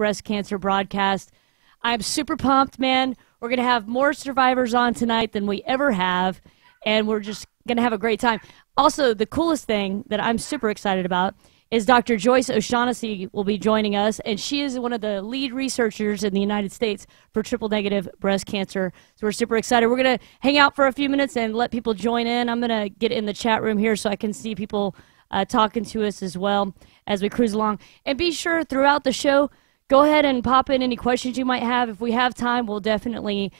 breast cancer broadcast. I'm super pumped, man. We're going to have more survivors on tonight than we ever have, and we're just going to have a great time. Also, the coolest thing that I'm super excited about is Dr. Joyce O'Shaughnessy will be joining us, and she is one of the lead researchers in the United States for triple-negative breast cancer. So we're super excited. We're going to hang out for a few minutes and let people join in. I'm going to get in the chat room here so I can see people talking to us as well as we cruise along. And be sure throughout the show, go ahead and pop in any questions you might have. If we have time, we'll definitely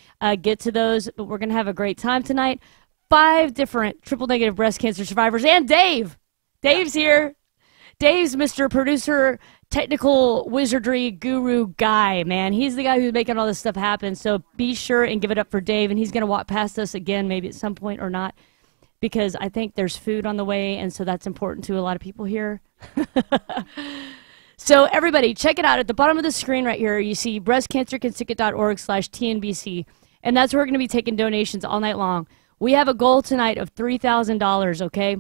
get to those. But we're going to have a great time tonight. 5 different triple-negative breast cancer survivors. And Dave. Dave's here. Dave's Mr. Producer, technical wizardry guru guy, man. He's the guy who's making all this stuff happen. So be sure and give it up for Dave. And he's going to walk past us again maybe at some point or not, because I think there's food on the way, and so that's important to a lot of people here. So everybody, check it out. At the bottom of the screen right here, you see breastcancercansticket.org/TNBC, and that's where we're going to be taking donations all night long. We have a goal tonight of $3,000, okay?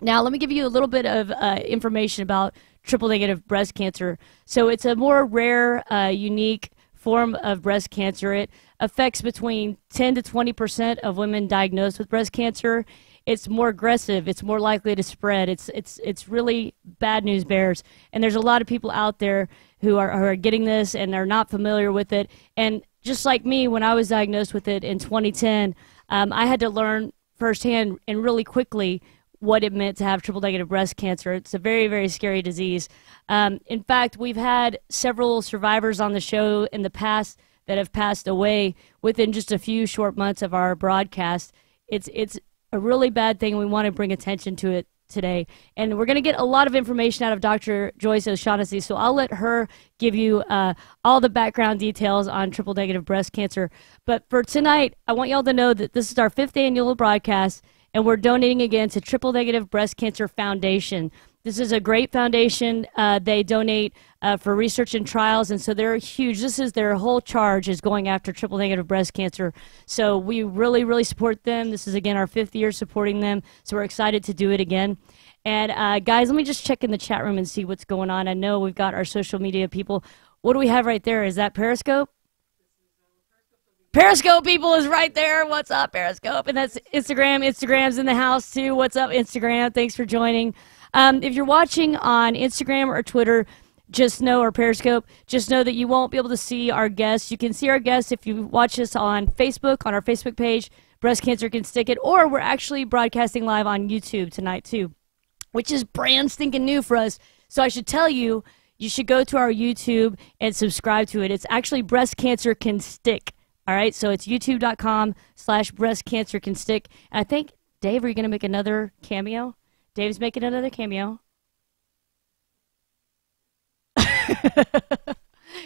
Now, let me give you a little bit of information about triple-negative breast cancer. So it's a more rare, unique form of breast cancer. It affects between 10 to 20% of women diagnosed with breast cancer. It's more aggressive. It's more likely to spread. It's really bad news bears. And there's a lot of people out there who are getting this and they're not familiar with it. And just like me, when I was diagnosed with it in 2010, I had to learn firsthand and really quickly what it meant to have triple-negative breast cancer. It's a very, very scary disease. In fact, we've had several survivors on the show in the past that have passed away within just a few short months of our broadcast. It's a really bad thing. We want to bring attention to it today. And we're going to get a lot of information out of Dr. Joyce O'Shaughnessy, so I'll let her give you all the background details on triple-negative breast cancer. But for tonight, I want y'all to know that this is our 5th annual broadcast, and we're donating again to Triple-Negative Breast Cancer Foundation. This is a great foundation. They donate for research and trials, and so they're huge. This is their whole charge is going after triple-negative breast cancer. So we really, really support them. This is, again, our 5th year supporting them, so we're excited to do it again. And, guys, let me just check in the chat room and see what's going on. I know we've got our social media people. What do we have right there? Is that Periscope? Periscope people is right there. What's up, Periscope? And that's Instagram. Instagram's in the house, too. What's up, Instagram? Thanks for joining. If you're watching on Instagram or Twitter, just know, or Periscope, just know that you won't be able to see our guests. You can see our guests if you watch us on Facebook, on our Facebook page, Breast Cancer Can Stick It, or we're actually broadcasting live on YouTube tonight, too, which is brand stinking new for us. So I should tell you, you should go to our YouTube and subscribe to it. It's actually Breast Cancer Can Stick. All right, so it's youtube.com/breastcancercanstick. And I think, Dave, are you going to make another cameo? Dave's making another cameo.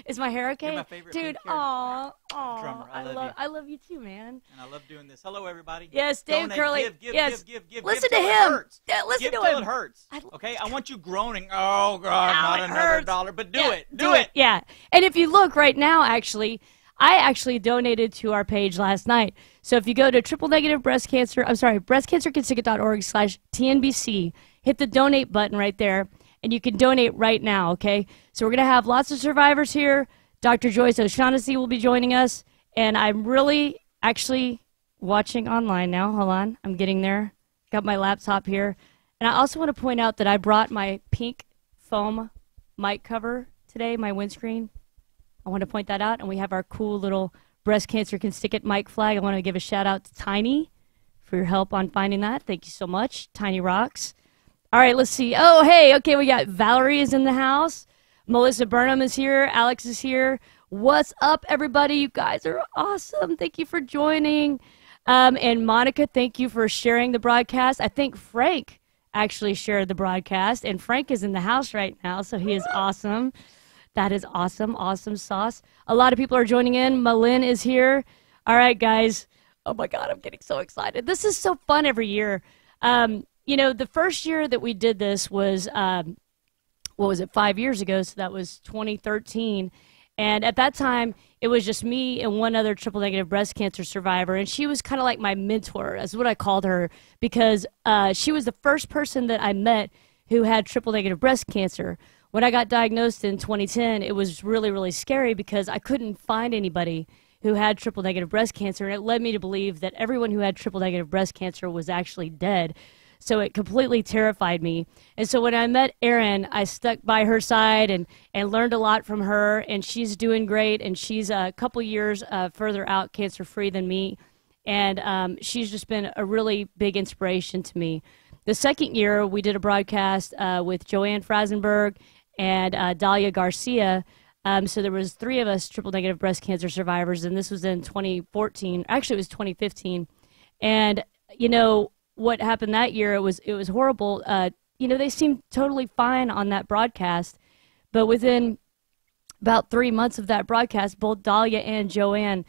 Is my hair okay? You're my favorite. Dude, aw, I love you too, man. And I love doing this. Hello, everybody. Yes, Dave Donate, Curley. Give, listen give to till him. It hurts. Yeah, listen give to him. Till it hurts. Okay, I want you groaning. Oh God, not another dollar. But do it. Do it. Yeah. And if you look right now, actually, I actually donated to our page last night. So if you go to breastcancercansticket.org/TNBC, hit the donate button right there, and you can donate right now, okay? So we're going to have lots of survivors here. Dr. Joyce O'Shaughnessy will be joining us, and I'm really actually watching online now. Hold on. I'm getting there. Got my laptop here. And I also want to point out that I brought my pink foam mic cover today, my windscreen. I want to point that out, and we have our cool little Breast Cancer Can Stick It mic flag. I want to give a shout-out to Tiny for your help on finding that. Thank you so much. Tiny rocks. All right, let's see. Oh, hey, okay, we got Valerie is in the house. Melissa Burnham is here. Alex is here. What's up, everybody? You guys are awesome. Thank you for joining. And Monica, thank you for sharing the broadcast. I think Frank actually shared the broadcast, and Frank is in the house right now, so he is awesome. That is awesome. Awesome sauce. A lot of people are joining in. Malin is here. All right, guys. Oh, my God, I'm getting so excited. This is so fun every year. You know, the first year that we did this was, what was it, 5 years ago, so that was 2013. And at that time, it was just me and one other triple-negative breast cancer survivor, and she was kind of like my mentor. That's what I called her, because she was the first person that I met who had triple-negative breast cancer. when I got diagnosed in 2010, it was really, really scary because I couldn't find anybody who had triple negative breast cancer, and it led me to believe that everyone who had triple negative breast cancer was actually dead. So it completely terrified me. And so when I met Erin, I stuck by her side and learned a lot from her, and she's doing great, and she's a couple years further out cancer-free than me, and she's just been a really big inspiration to me. The second year, we did a broadcast with Joanne Frasenberg and Dahlia Garcia. So there was 3 of us triple-negative breast cancer survivors, and this was in 2014. Actually, it was 2015. And, you know, what happened that year, it was horrible. You know, they seemed totally fine on that broadcast, but within about 3 months of that broadcast, both Dahlia and Joanne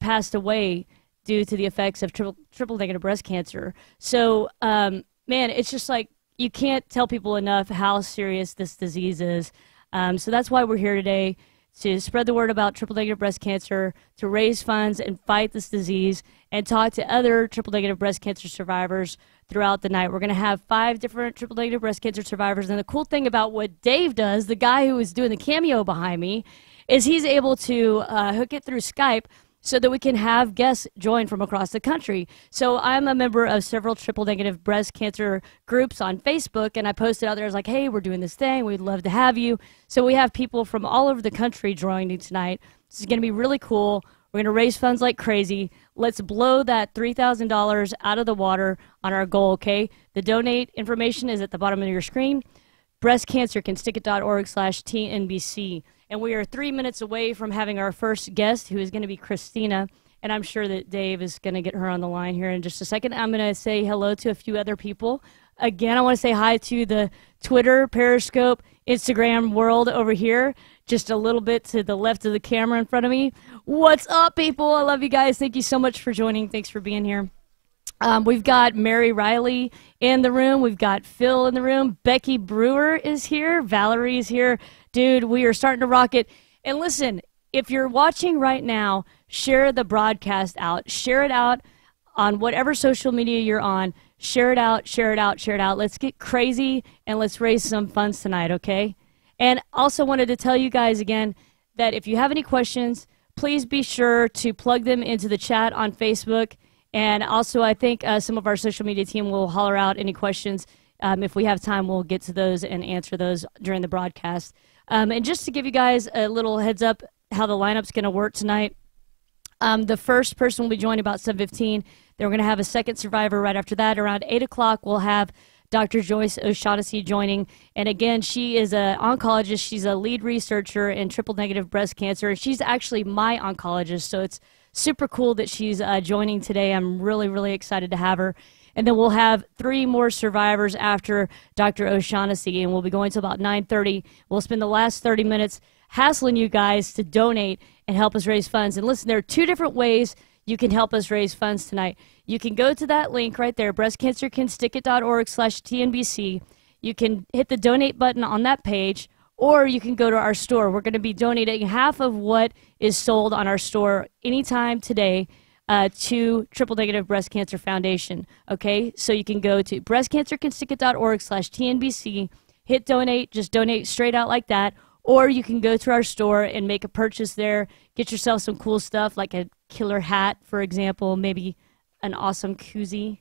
passed away due to the effects of triple negative breast cancer. So, man, it's just like you can't tell people enough how serious this disease is. So that's why we're here today, to spread the word about triple-negative breast cancer, to raise funds and fight this disease, and talk to other triple-negative breast cancer survivors throughout the night. We're going to have 5 different triple-negative breast cancer survivors, and the cool thing about what Dave does, the guy who is doing the cameo behind me, is he's able to hook it through Skype so that we can have guests join from across the country. So I'm a member of several triple-negative breast cancer groups on Facebook, and I posted out there, I was like, hey, we're doing this thing. We'd love to have you. So we have people from all over the country joining tonight. This is going to be really cool. We're going to raise funds like crazy. Let's blow that $3,000 out of the water on our goal, okay? The donate information is at the bottom of your screen. breastcancercanstickit.org/TNBC. And we are 3 minutes away from having our first guest, who is going to be Christina. And I'm sure that Dave is going to get her on the line here in just a second. I'm going to say hello to a few other people. Again, I want to say hi to the Twitter, Periscope, Instagram world over here, just a little bit to the left of the camera in front of me. What's up, people? I love you guys. Thank you so much for joining. Thanks for being here. We've got Mary Riley in the room. We've got Phil in the room. Becky Brewer is here. Valerie's here. Dude, we are starting to rock it. And listen, if you're watching right now, share the broadcast out. Share it out on whatever social media you're on. Share it out, share it out, share it out. Let's get crazy and let's raise some funds tonight, okay? And also wanted to tell you guys again that if you have any questions, please be sure to plug them into the chat on Facebook. And also, I think some of our social media team will holler out any questions. If we have time, we'll get to those and answer those during the broadcast. And just to give you guys a little heads up how the lineup's going to work tonight, the first person will be joined about 7:15. Then we're going to have a second survivor right after that. Around 8 o'clock, we'll have Dr. Joyce O'Shaughnessy joining. And again, she is an oncologist. She's a lead researcher in triple-negative breast cancer. And she's actually my oncologist, so it's super cool that she's joining today. I'm really, really excited to have her. And then we'll have 3 more survivors after Dr. O'Shaughnessy, and we'll be going till about 9:30. We'll spend the last 30 minutes hassling you guys to donate and help us raise funds. And listen, there are 2 different ways you can help us raise funds tonight. You can go to that link right there, breastcancercanstickit.org/TNBC. You can hit the donate button on that page, or you can go to our store. We're going to be donating half of what is sold on our store anytime today to Triple Negative Breast Cancer Foundation, okay? So you can go to breastcancercanstickit.org/TNBC, hit donate, just donate straight out like that, or you can go to our store and make a purchase there, get yourself some cool stuff like a killer hat, for example, maybe an awesome koozie,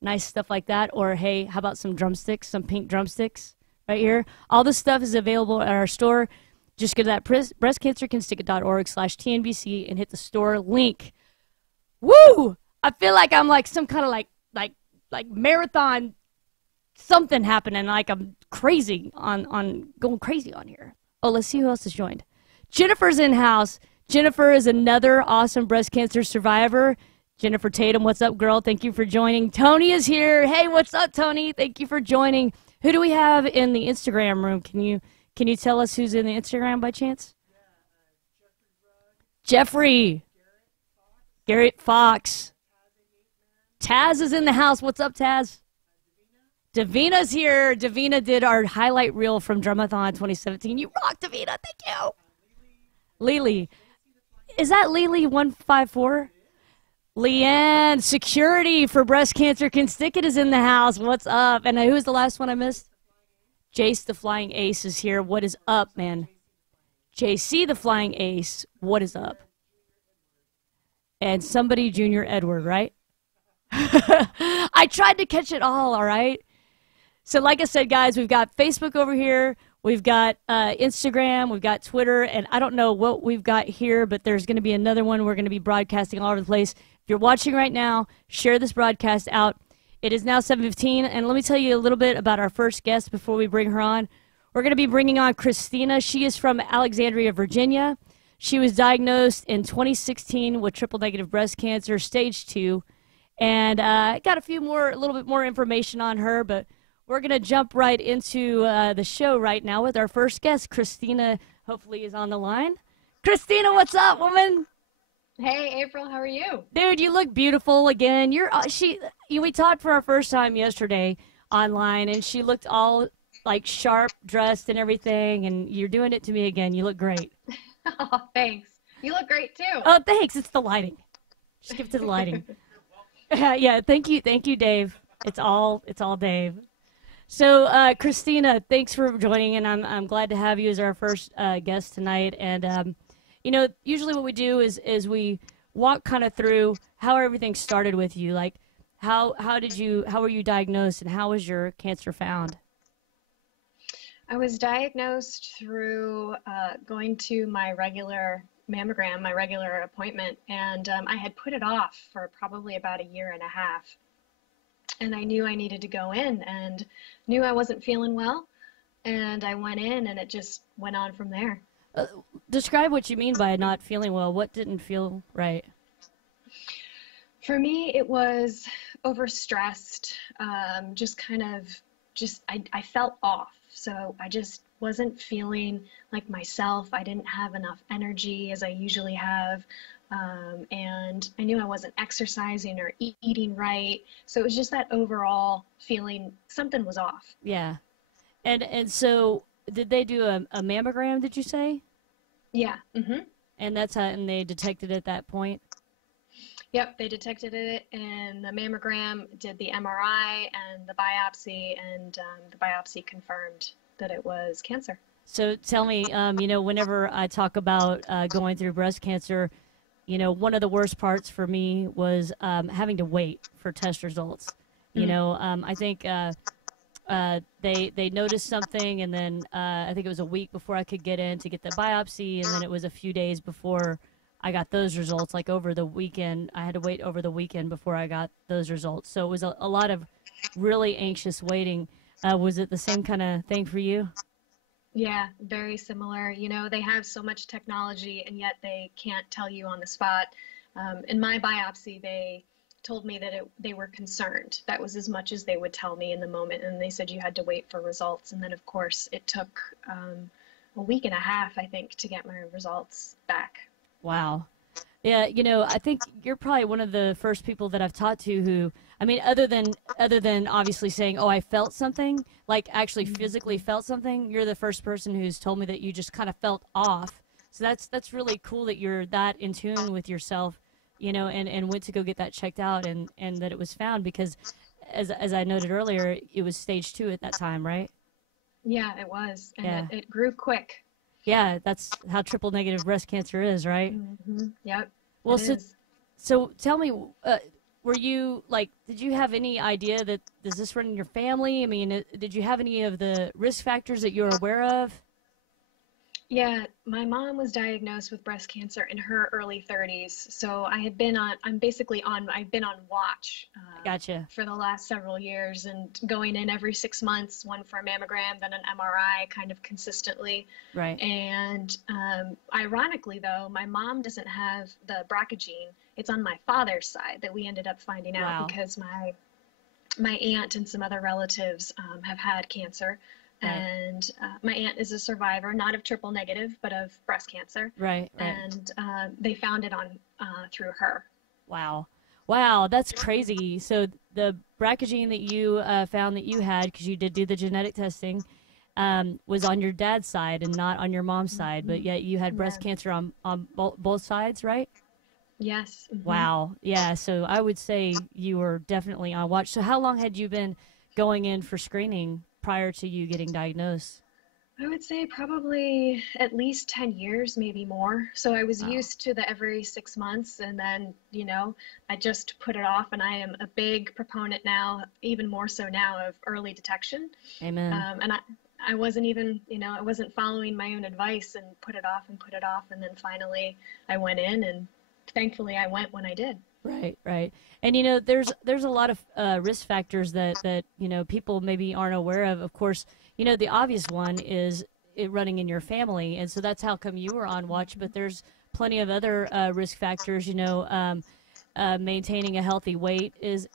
nice stuff like that, or hey, how about some drumsticks, some pink drumsticks right here? All this stuff is available at our store. Just go to that breastcancercanstickit.org/TNBC and hit the store link. Woo! I feel like I'm like some kind of like marathon something happening. Like I'm crazy on going crazy on here. Oh, let's see who else has joined. Jennifer's in house. Jennifer is another awesome breast cancer survivor. Jennifer Tatum, what's up, girl? Thank you for joining. Tony is here. Hey, what's up, Tony? Thank you for joining. Who do we have in the Instagram room? Can you tell us who's in the Instagram by chance? Jeffrey. Garrett Fox. Taz is in the house. What's up, Taz? Davina's here. Davina did our highlight reel from Drumathon 2017. You rock, Davina. Thank you. Lily. Is that Lily 154? Leanne, security for Breast Cancer Constickit is in the house. What's up? And who's the last one I missed? Jace the Flying Ace is here. What is up, man? JC the Flying Ace, what is up? And somebody Junior Edward, right? I tried to catch it all right? So like I said, guys, we've got Facebook over here. We've got Instagram. We've got Twitter. And I don't know what we've got here, but there's going to be another one. We're going to be broadcasting all over the place. If you're watching right now, share this broadcast out. It is now 7:15, and let me tell you a little bit about our first guest before we bring her on. We're going to be bringing on Christina. She is from Alexandria, Virginia. She was diagnosed in 2016 with triple-negative breast cancer, stage 2. And I got a little bit more information on her, but we're going to jump right into the show right now with our first guest. Christina, hopefully, is on the line. Christina, what's up, woman? Hey, April, how are you? Dude, you look beautiful again. We talked for our first time yesterday online, and she looked all like sharp dressed and everything, and you're doing it to me again. You look great. Oh, thanks. You look great too. Oh, thanks. It's the lighting. Just give it to the lighting. Yeah, thank you, Dave. It's all Dave. So, Christina, thanks for joining, and I'm glad to have you as our first guest tonight. And usually what we do is we walk kind of through how everything started with you. Like, how were you diagnosed, and how was your cancer found? I was diagnosed through going to my regular mammogram, my regular appointment, and I had put it off for probably about a year and a half. And I knew I needed to go in, and knew I wasn't feeling well, and I went in, and it just went on from there. Describe what you mean by not feeling well. What didn't feel right? For me, it was overstressed, I felt off. So I just wasn't feeling like myself. I didn't have enough energy as I usually have. And I knew I wasn't exercising or eating right. So it was just that overall feeling something was off. Yeah. And so did they do a mammogram, did you say? Yeah. Mm-hmm. And and they detected it at that point? Yep, they detected it in the mammogram, did the MRI and the biopsy, and the biopsy confirmed that it was cancer. So tell me, whenever I talk about going through breast cancer, one of the worst parts for me was having to wait for test results. I think they noticed something, and then I think it was a week before I could get in to get the biopsy, and then it was a few days before I got those results. Like over the weekend, I had to wait over the weekend before I got those results. So it was a lot of really anxious waiting. Was it the same kind of thing for you? Yeah, very similar. They have so much technology, and yet they can't tell you on the spot. In my biopsy, they told me that they were concerned. That was as much as they would tell me in the moment. And they said you had to wait for results. And then, of course, it took a week and a half, I think, to get my results back. Wow. Yeah, I think you're probably one of the first people that I've talked to who, other than obviously saying, oh, I felt something, like actually physically felt something, you're the first person who's told me that you just kind of felt off. So that's really cool that you're that in tune with yourself, and went to go get that checked out, and that it was found, because as I noted earlier, it was stage 2 at that time, right? Yeah, it was. And yeah. it grew quick. Yeah, that's how triple negative breast cancer is, right? Mm-hmm. Yep. Well, so tell me, were you did you have any idea that does this run in your family? Did you have any of the risk factors that you're aware of? Yeah, my mom was diagnosed with breast cancer in her early 30s. So I've been on watch Gotcha. for the last several years, and going in every 6 months, one for a mammogram, then an MRI, kind of consistently. Right. And ironically, though, my mom doesn't have the BRCA gene. It's on my father's side that we ended up finding out. Wow. Because my aunt and some other relatives have had cancer. Right. And my aunt is a survivor, not of triple negative, but of breast cancer. Right. And they found it through her. Wow, that's crazy. So the BRCA gene that you found that you had, because you did do the genetic testing, was on your dad's side and not on your mom's side, but yet you had breast cancer on both sides, right? Yes. Mm-hmm. Wow. Yeah. So I would say you were definitely on watch. So how long had you been going in for screening prior to you getting diagnosed? I would say probably at least 10 years, maybe more. So I was Wow. used to the every 6 months, and then, I just put it off. And I am a big proponent now, even more so now, of early detection. Amen. And I wasn't even, I wasn't following my own advice and put it off and put it off. And then finally I went in, and thankfully I went when I did. Right, right. And there's a lot of risk factors that people maybe aren't aware of. Of course, the obvious one is it running in your family, and so that's how come you were on watch. But there's plenty of other risk factors. Maintaining a healthy weight is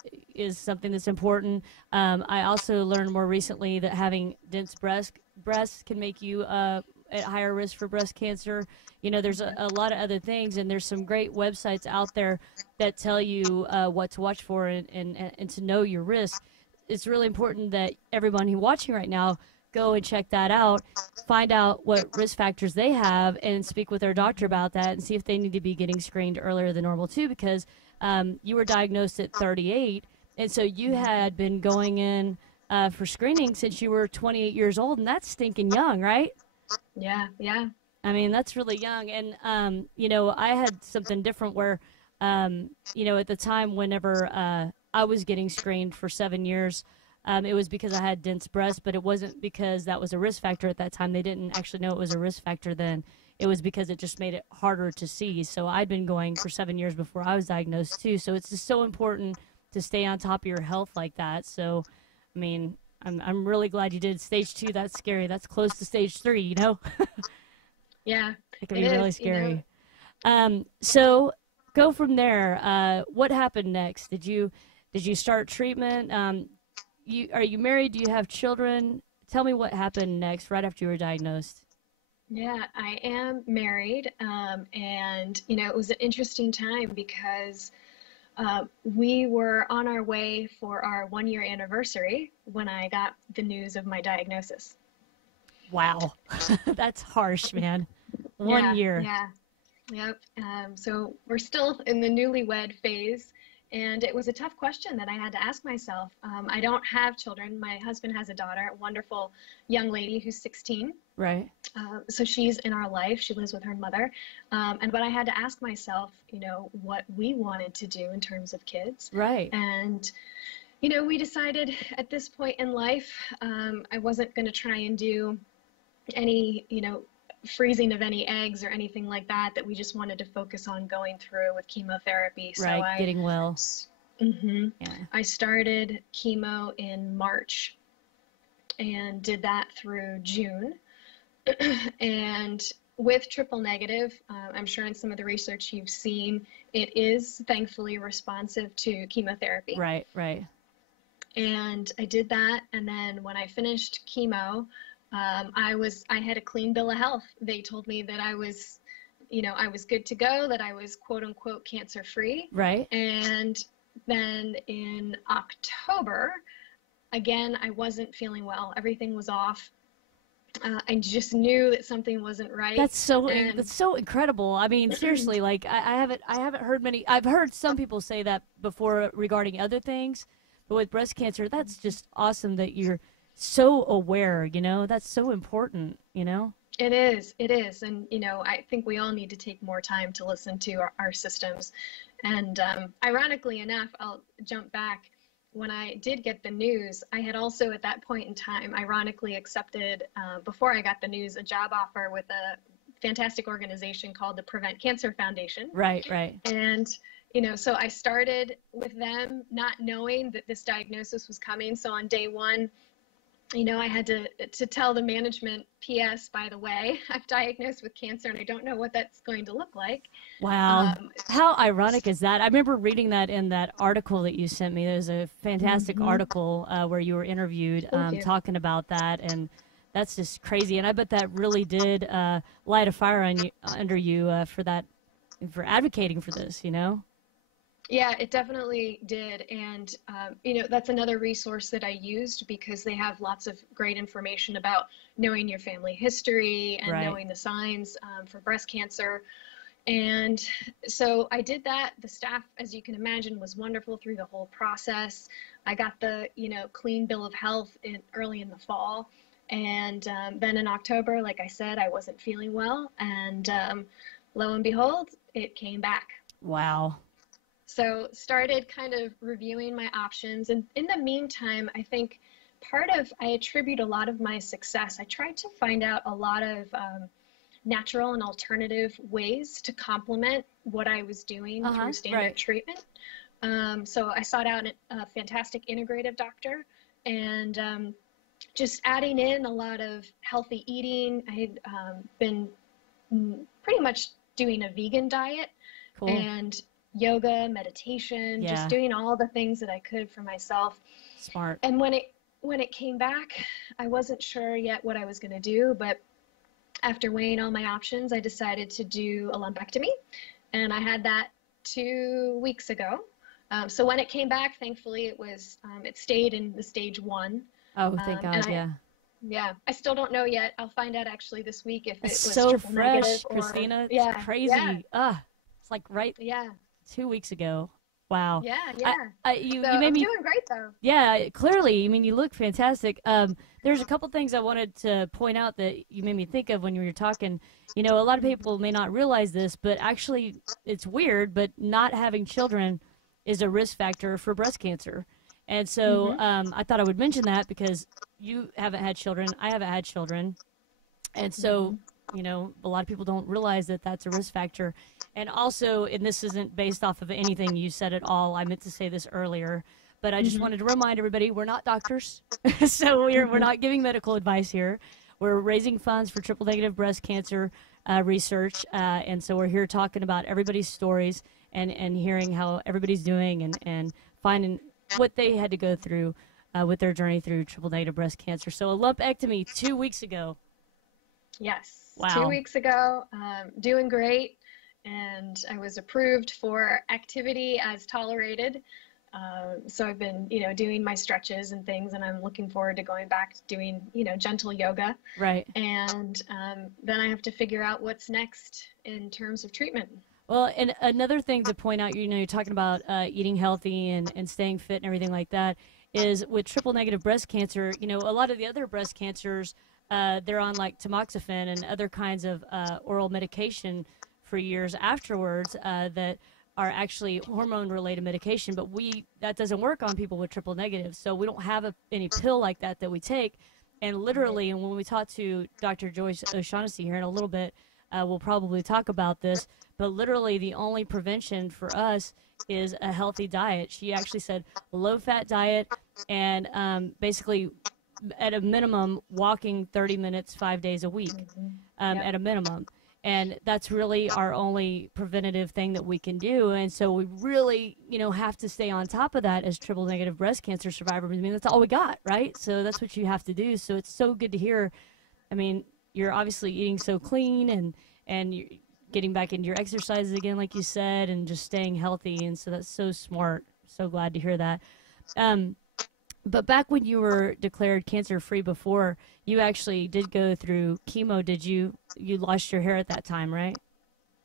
something that's important. I also learned more recently that having dense breasts can make you at higher risk for breast cancer. There's a lot of other things, and there's some great websites out there that tell you what to watch for and to know your risk. It's really important that everyone who's watching right now go and check that out, find out what risk factors they have, and speak with their doctor about that and see if they need to be getting screened earlier than normal too, because you were diagnosed at 38, and so you had been going in for screening since you were 28 years old, and that's stinking young, right? Yeah, yeah. I mean, that's really young. And, I had something different where, at the time whenever I was getting screened for 7 years, it was because I had dense breasts, but it wasn't because that was a risk factor at that time. They didn't actually know it was a risk factor then. It was because it just made it harder to see. So I'd been going for 7 years before I was diagnosed too. So it's just so important to stay on top of your health like that. So, I mean, I'm really glad you did stage 2. That's scary. That's close to stage 3, Yeah. It can be really scary. So go from there. What happened next? Did you start treatment? Are you married? Do you have children? Tell me what happened next right after you were diagnosed. Yeah, I am married. And, it was an interesting time because we were on our way for our 1-year anniversary when I got the news of my diagnosis. Wow. That's harsh, man. 1 year. Yeah. Yep. So we're still in the newlywed phase, and it was a tough question that I had to ask myself. I don't have children. My husband has a daughter, a wonderful young lady who's 16. Right. So she's in our life. She lives with her mother. But I had to ask myself, what we wanted to do in terms of kids. Right. And, we decided at this point in life, I wasn't going to try and do any, freezing of any eggs or anything like that we just wanted to focus on going through with chemotherapy. Right, so getting well. Mm-hmm. Yeah. I started chemo in March and did that through June. And with triple negative, I'm sure in some of the research you've seen, it is thankfully responsive to chemotherapy. Right, right. And I did that, and then when I finished chemo, I had a clean bill of health. They told me that I was good to go, that I was quote unquote cancer free. Right. And then in October, again, I wasn't feeling well. Everything was off. I just knew that something wasn't right. That's so incredible. I mean, seriously, like I haven't heard many. I've heard some people say that before regarding other things, but with breast cancer, that's just awesome that you're so aware, that's so important, It is. And, I think we all need to take more time to listen to our systems. And ironically enough, I'll jump back. When I did get the news, I had also at that point in time, ironically accepted, before I got the news, a job offer with a fantastic organization called the Prevent Cancer Foundation. Right, right. And, so I started with them not knowing that this diagnosis was coming. So on day one, I had to tell the management, P.S., by the way, I'm diagnosed with cancer and I don't know what that's going to look like. Wow. How ironic is that? I remember reading that in that article that you sent me. There was a fantastic article where you were interviewed talking about that, and that's just crazy. And I bet that really did light a fire under you for advocating for this, Yeah, it definitely did. And, that's another resource that I used because they have lots of great information about knowing your family history and knowing the signs for breast cancer. And so I did that. The staff, as you can imagine, was wonderful through the whole process. I got the, clean bill of health early in the fall. And then in October, like I said, I wasn't feeling well. And lo and behold, it came back. Wow. So started kind of reviewing my options. And in the meantime, I think I attribute a lot of my success. I tried to find out a lot of natural and alternative ways to complement what I was doing through standard treatment. So I sought out a fantastic integrative doctor, and just adding in a lot of healthy eating. I had been pretty much doing a vegan diet. Cool. And yoga, meditation, just doing all the things that I could for myself. Smart. And when it came back, I wasn't sure yet what I was going to do, but after weighing all my options, I decided to do a lumpectomy, and I had that 2 weeks ago. So when it came back, thankfully, it stayed in the stage 1. Oh, thank God, Yeah, I still don't know yet. I'll find out actually this week if it was so triple fresh, negative or, Christina. It's crazy. Yeah. It's like 2 weeks ago. Wow. Yeah. You So made me I'm doing great though. Yeah, clearly. I mean, you look fantastic. There's a couple things I wanted to point out that you made me think of when you were talking. A lot of people may not realize this, but actually it's weird, but not having children is a risk factor for breast cancer. And so I thought I would mention that because you haven't had children. I haven't had children. And so, a lot of people don't realize that that's a risk factor. And also, and this isn't based off of anything you said at all. I meant to say this earlier, but I just wanted to remind everybody we're not doctors. So we're not giving medical advice here. We're raising funds for triple negative breast cancer research. And so we're here talking about everybody's stories and hearing how everybody's doing and finding what they had to go through with their journey through triple negative breast cancer. So a lumpectomy 2 weeks ago. Yes. Wow. 2 weeks ago, doing great. And I was approved for activity as tolerated. So I've been, doing my stretches and things, and I'm looking forward to going back to doing, gentle yoga. Right. And then I have to figure out what's next in terms of treatment. Well, and another thing to point out, you're talking about eating healthy and staying fit and everything like that, is with triple negative breast cancer, a lot of the other breast cancers, they're on like tamoxifen and other kinds of oral medication for years afterwards that are actually hormone-related medication, but that doesn't work on people with triple negative, so we don't have any pill like that we take. And literally, and when we talk to Dr. Joyce O'Shaughnessy here in a little bit, we'll probably talk about this, but literally the only prevention for us is a healthy diet. She actually said low-fat diet and basically at a minimum walking 30 minutes 5 days a week at a minimum. And that's really our only preventative thing that we can do. And so we really, have to stay on top of that as triple negative breast cancer survivors. I mean, that's all we got, right? So that's what you have to do. So it's so good to hear. I mean, you're obviously eating so clean and you're getting back into your exercises again, like you said, and just staying healthy. And so that's so smart. So glad to hear that. But back when you were declared cancer-free before, you actually did go through chemo. Did you lost your hair at that time, right?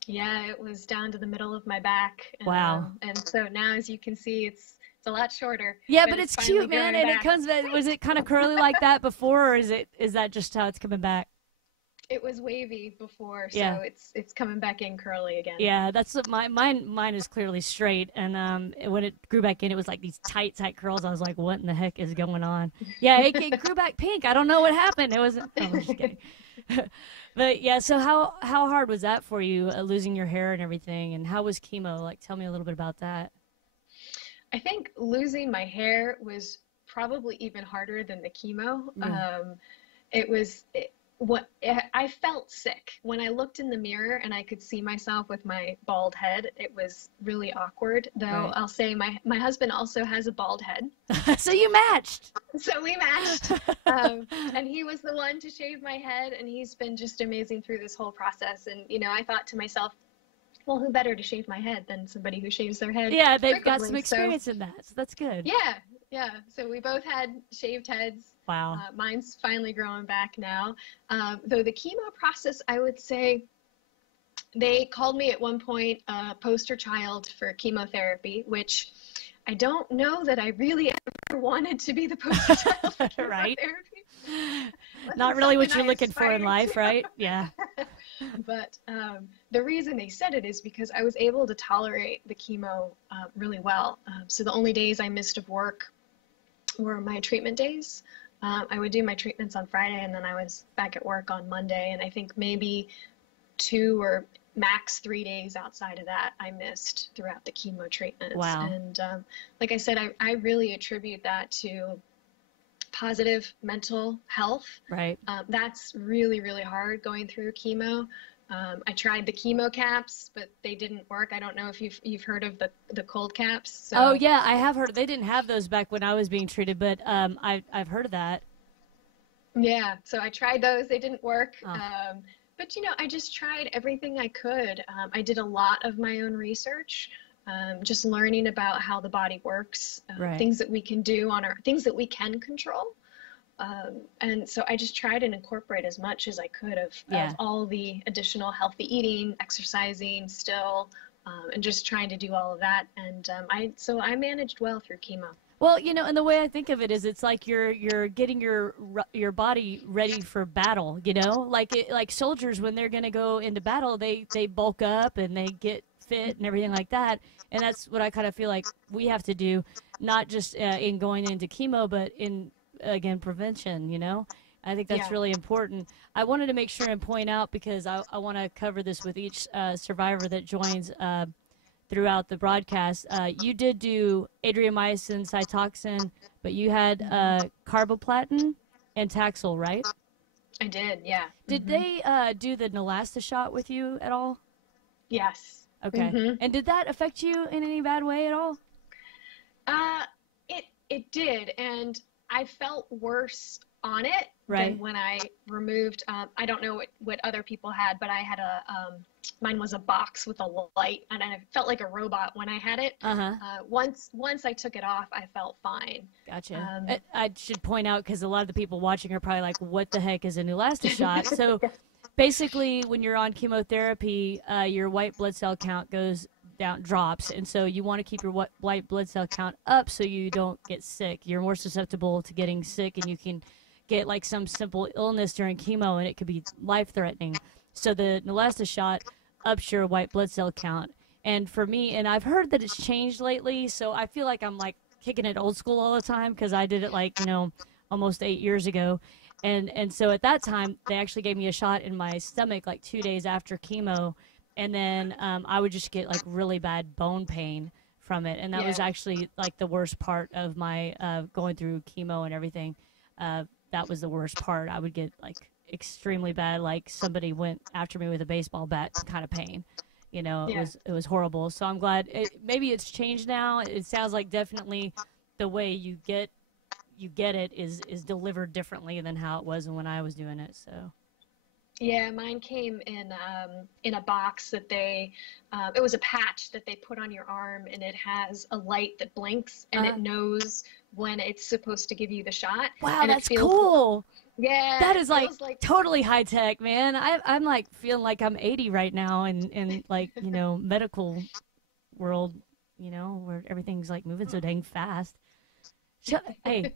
Yeah, it was down to the middle of my back. And, wow. And so now, as you can see, it's a lot shorter. Yeah, but it's cute, man. And it comes back. Was it kind of curly like that before, or is that just how it's coming back? It was wavy before, so yeah. it's coming back in curly again. Yeah, that's what mine is clearly straight, and when it grew back in, it was like these tight curls. I was like, what in the heck is going on? Yeah, it grew back pink. I don't know what happened. It wasn't. Oh, I'm just kidding. But yeah, so how hard was that for you, losing your hair and everything, and how was chemo? Like, tell me a little bit about that. I think losing my hair was probably even harder than the chemo. I felt sick when I looked in the mirror and I could see myself with my bald head. It was really awkward, though. Right. I'll say my husband also has a bald head. So you matched. So we matched. And he was the one to shave my head, and he's been just amazing through this whole process. And, I thought to myself, well, who better to shave my head than somebody who shaves their head? Yeah, they've got some experience in that, so that's good. Yeah. So we both had shaved heads. Wow. Mine's finally growing back now. Though the chemo process, I would say, They called me at one point a poster child for chemotherapy, which I don't know that I really ever wanted to be the poster child for Right. chemotherapy. Not really what Something you're I looking for in aspired life, to. right? Yeah. But the reason they said it is because I was able to tolerate the chemo really well. So the only days I missed of work were my treatment days. I would do my treatments on Friday, and then I was back at work on Monday. And I think maybe 2 or max 3 days outside of that I missed throughout the chemo treatments. Wow. And like I said, I really attribute that to positive mental health. Right. That's really, really hard going through chemo. I tried the chemo caps, but they didn't work. I don't know if you've heard of the cold caps. So. Oh yeah, I have heard. They didn't have those back when I was being treated, but I've heard of that. Yeah, so I tried those. They didn't work. Oh. But I just tried everything I could. I did a lot of my own research, just learning about how the body works, Right. things that we can do things that we can control. And so I just tried and incorporate as much as I could of all the additional healthy eating, exercising still, and just trying to do all of that. And I managed well through chemo. Well, and the way I think of it is, it's like you're getting your body ready for battle. Like soldiers, when they're going to go into battle, they bulk up and they get fit and everything like that. And that's what I kind of feel like we have to do, not just in going into chemo, but in prevention. I think that's really important. I wanted to make sure and point out, because I want to cover this with each survivor that joins throughout the broadcast. You did do adriamycin, Cytoxan, but you had carboplatin and Taxol, right? I did, yeah. Did they do the Neulasta shot with you at all? Yes. Okay. Mm-hmm. And did that affect you in any bad way at all? It did, and I felt worse on it Right. than when I removed. I don't know what other people had, but I had mine was a box with a light, and I felt like a robot when I had it. Once I took it off, I felt fine. Gotcha. I should point out, because a lot of the people watching are probably like, what the heck is a Neulasta shot? So basically, when you're on chemotherapy, your white blood cell count drops, and so you want to keep your white blood cell count up so you don't get sick. You're more susceptible to getting sick, and you can get like some simple illness during chemo, and it could be life-threatening. So the Neulasta shot ups your white blood cell count. And for me, and I've heard that it's changed lately, so I feel like I'm like kicking it old school all the time, because I did it like, almost 8 years ago. And so at that time, they actually gave me a shot in my stomach like 2 days after chemo, and then I would just get like really bad bone pain from it. And that was actually like the worst part of my going through chemo and everything. That was the worst part. I would get like extremely bad, like somebody went after me with a baseball bat kind of pain. It was horrible. So I'm glad maybe it's changed now. It sounds like definitely the way you get it is delivered differently than how it was when I was doing it. So yeah, mine came in a box that it was a patch that they put on your arm, and it has a light that blinks, and it knows when it's supposed to give you the shot. Wow, and that's cool. Yeah, that is like totally high tech, man. I'm like feeling like I'm 80 right now, in like medical world, where everything's like moving so dang fast. Hey,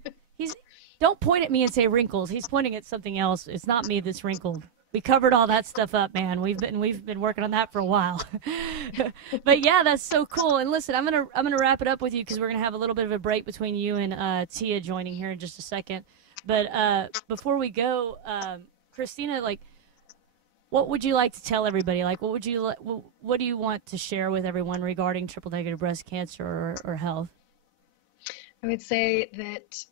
don't point at me and say wrinkles. He's pointing at something else. It's not me that's wrinkled. We covered all that stuff up, man. We've been working on that for a while. But yeah, that's so cool. And listen, I'm gonna wrap it up with you, because we're gonna have a little bit of a break between you and Tia joining here in just a second. But before we go, Christina, like, what would you like to tell everybody? Like, what do you want to share with everyone regarding triple negative breast cancer or health? I would say that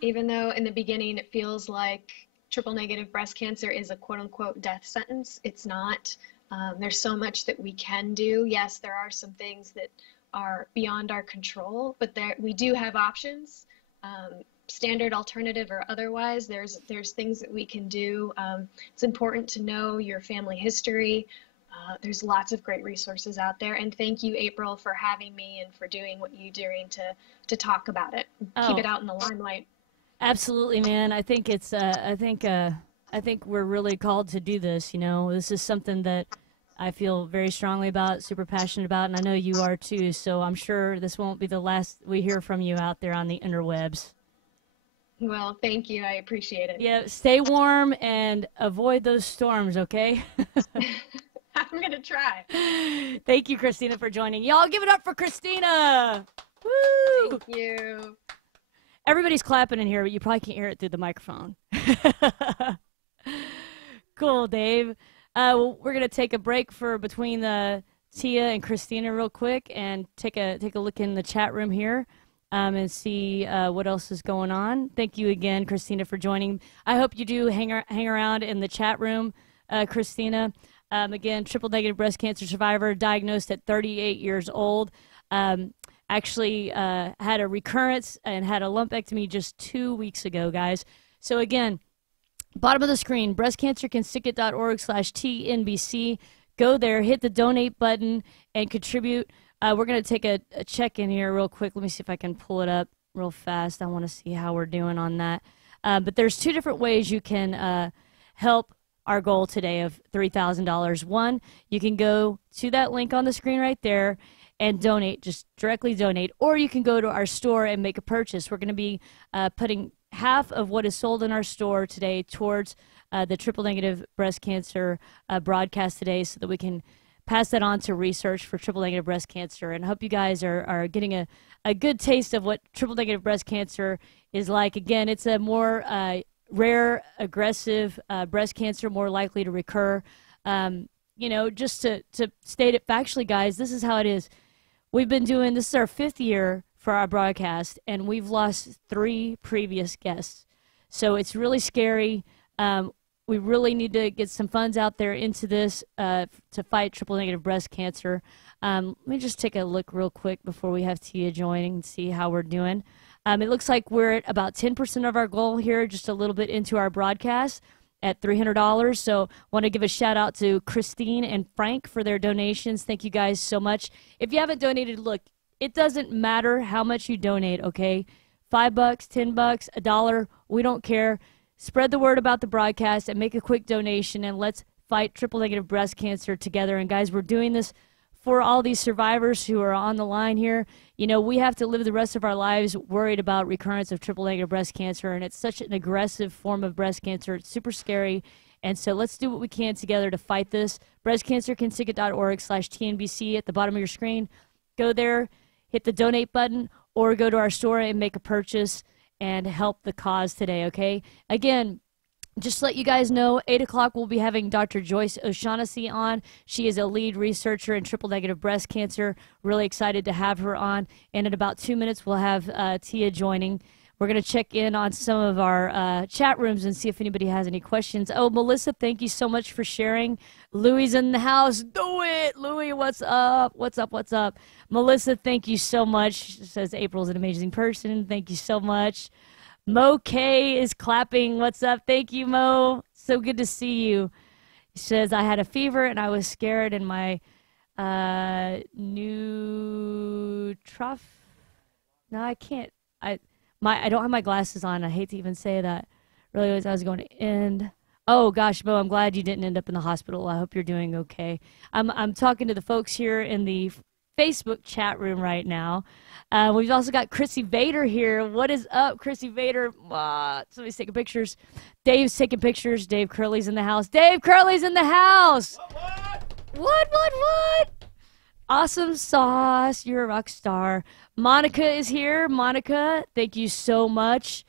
even though in the beginning it feels like triple negative breast cancer is a quote unquote death sentence, it's not. There's so much that we can do. Yes, there are some things that are beyond our control, but we do have options. Standard, alternative, or otherwise, there's things that we can do. It's important to know your family history. There's lots of great resources out there, and thank you, April, for having me and for doing what you're doing to talk about it, keep it out in the limelight. Absolutely, man. I think it's I think we're really called to do this. This is something that I feel very strongly about, super passionate about, and I know you are too. So I'm sure this won't be the last we hear from you out there on the interwebs. Well, thank you. I appreciate it. Yeah, stay warm and avoid those storms, okay? I'm going to try. Thank you, Christina, for joining. Y'all give it up for Christina. Woo! Thank you. Everybody's clapping in here, but you probably can't hear it through the microphone. Cool, Dave. We're going to take a break for between Tia and Christina real quick and take a look in the chat room here. And see what else is going on. Thank you again, Christina, for joining. I hope you do hang around in the chat room, Christina. Again, triple-negative breast cancer survivor, diagnosed at 38 years old. Actually had a recurrence and had a lumpectomy just 2 weeks ago, guys. So again, bottom of the screen, breastcancercansticket.org/TNBC. Go there, hit the donate button, and contribute. We're going to take a check-in here real quick. Let me see if I can pull it up real fast. I want to see how we're doing on that. But there's two different ways you can help our goal today of $3,000. One, you can go to that link on the screen right there and donate, just directly donate. Or you can go to our store and make a purchase. We're going to be putting half of what is sold in our store today towards the triple-negative breast cancer broadcast today so that we can pass that on to research for triple-negative breast cancer. And I hope you guys are getting a good taste of what triple-negative breast cancer is like. Again, it's a more rare, aggressive breast cancer, more likely to recur. Just to state it factually, guys, this is how it is. We've been doing, this is our 5th year for our broadcast, and we've lost 3 previous guests. So it's really scary. We really need to get some funds out there into this to fight triple-negative breast cancer. Let me just take a look real quick before we have Tia joining and see how we're doing. It looks like we're at about 10% of our goal here, just a little bit into our broadcast at $300. So I want to give a shout-out to Christine and Frank for their donations. Thank you guys so much. If you haven't donated, look, it doesn't matter how much you donate, okay? $5, $10, $1, we don't care. Spread the word about the broadcast and make a quick donation, and let's fight triple-negative breast cancer together. And, guys, we're doing this for all these survivors who are on the line here. You know, we have to live the rest of our lives worried about recurrence of triple-negative breast cancer, and it's such an aggressive form of breast cancer. It's super scary. And so let's do what we can together to fight this. breastcancercansticket.org/TNBC at the bottom of your screen. Go there, hit the donate button, or go to our store and make a purchase and help the cause today, okay? Again, just to let you guys know, 8 o'clock we'll be having Dr. Joyce O'Shaughnessy on. She is a lead researcher in triple-negative breast cancer. Really excited to have her on. And in about 2 minutes, we'll have Tia joining. We're going to check in on some of our chat rooms and see if anybody has any questions. Oh, Melissa, thank you so much for sharing. Louie's in the house. Do it. Louie, what's up? What's up? What's up? Melissa, thank you so much. She says April's an amazing person. Thank you so much. Mo K is clapping. What's up? Thank you, Mo. So good to see you. He says, I had a fever and I was scared in my new trough. No, I can't. I don't have my glasses on. I hate to even say that. Really, I was going to end. Oh, gosh, Mo, I'm glad you didn't end up in the hospital. I hope you're doing okay. I'm talking to the folks here in the Facebook chat room right now. We've also got Chrissy Vader here. What is up, Chrissy Vader? Somebody's taking pictures. Dave's taking pictures. Dave Curley's in the house. Dave Curley's in the house. What? Awesome sauce. You're a rock star. Monica is here. Monica, thank you so much.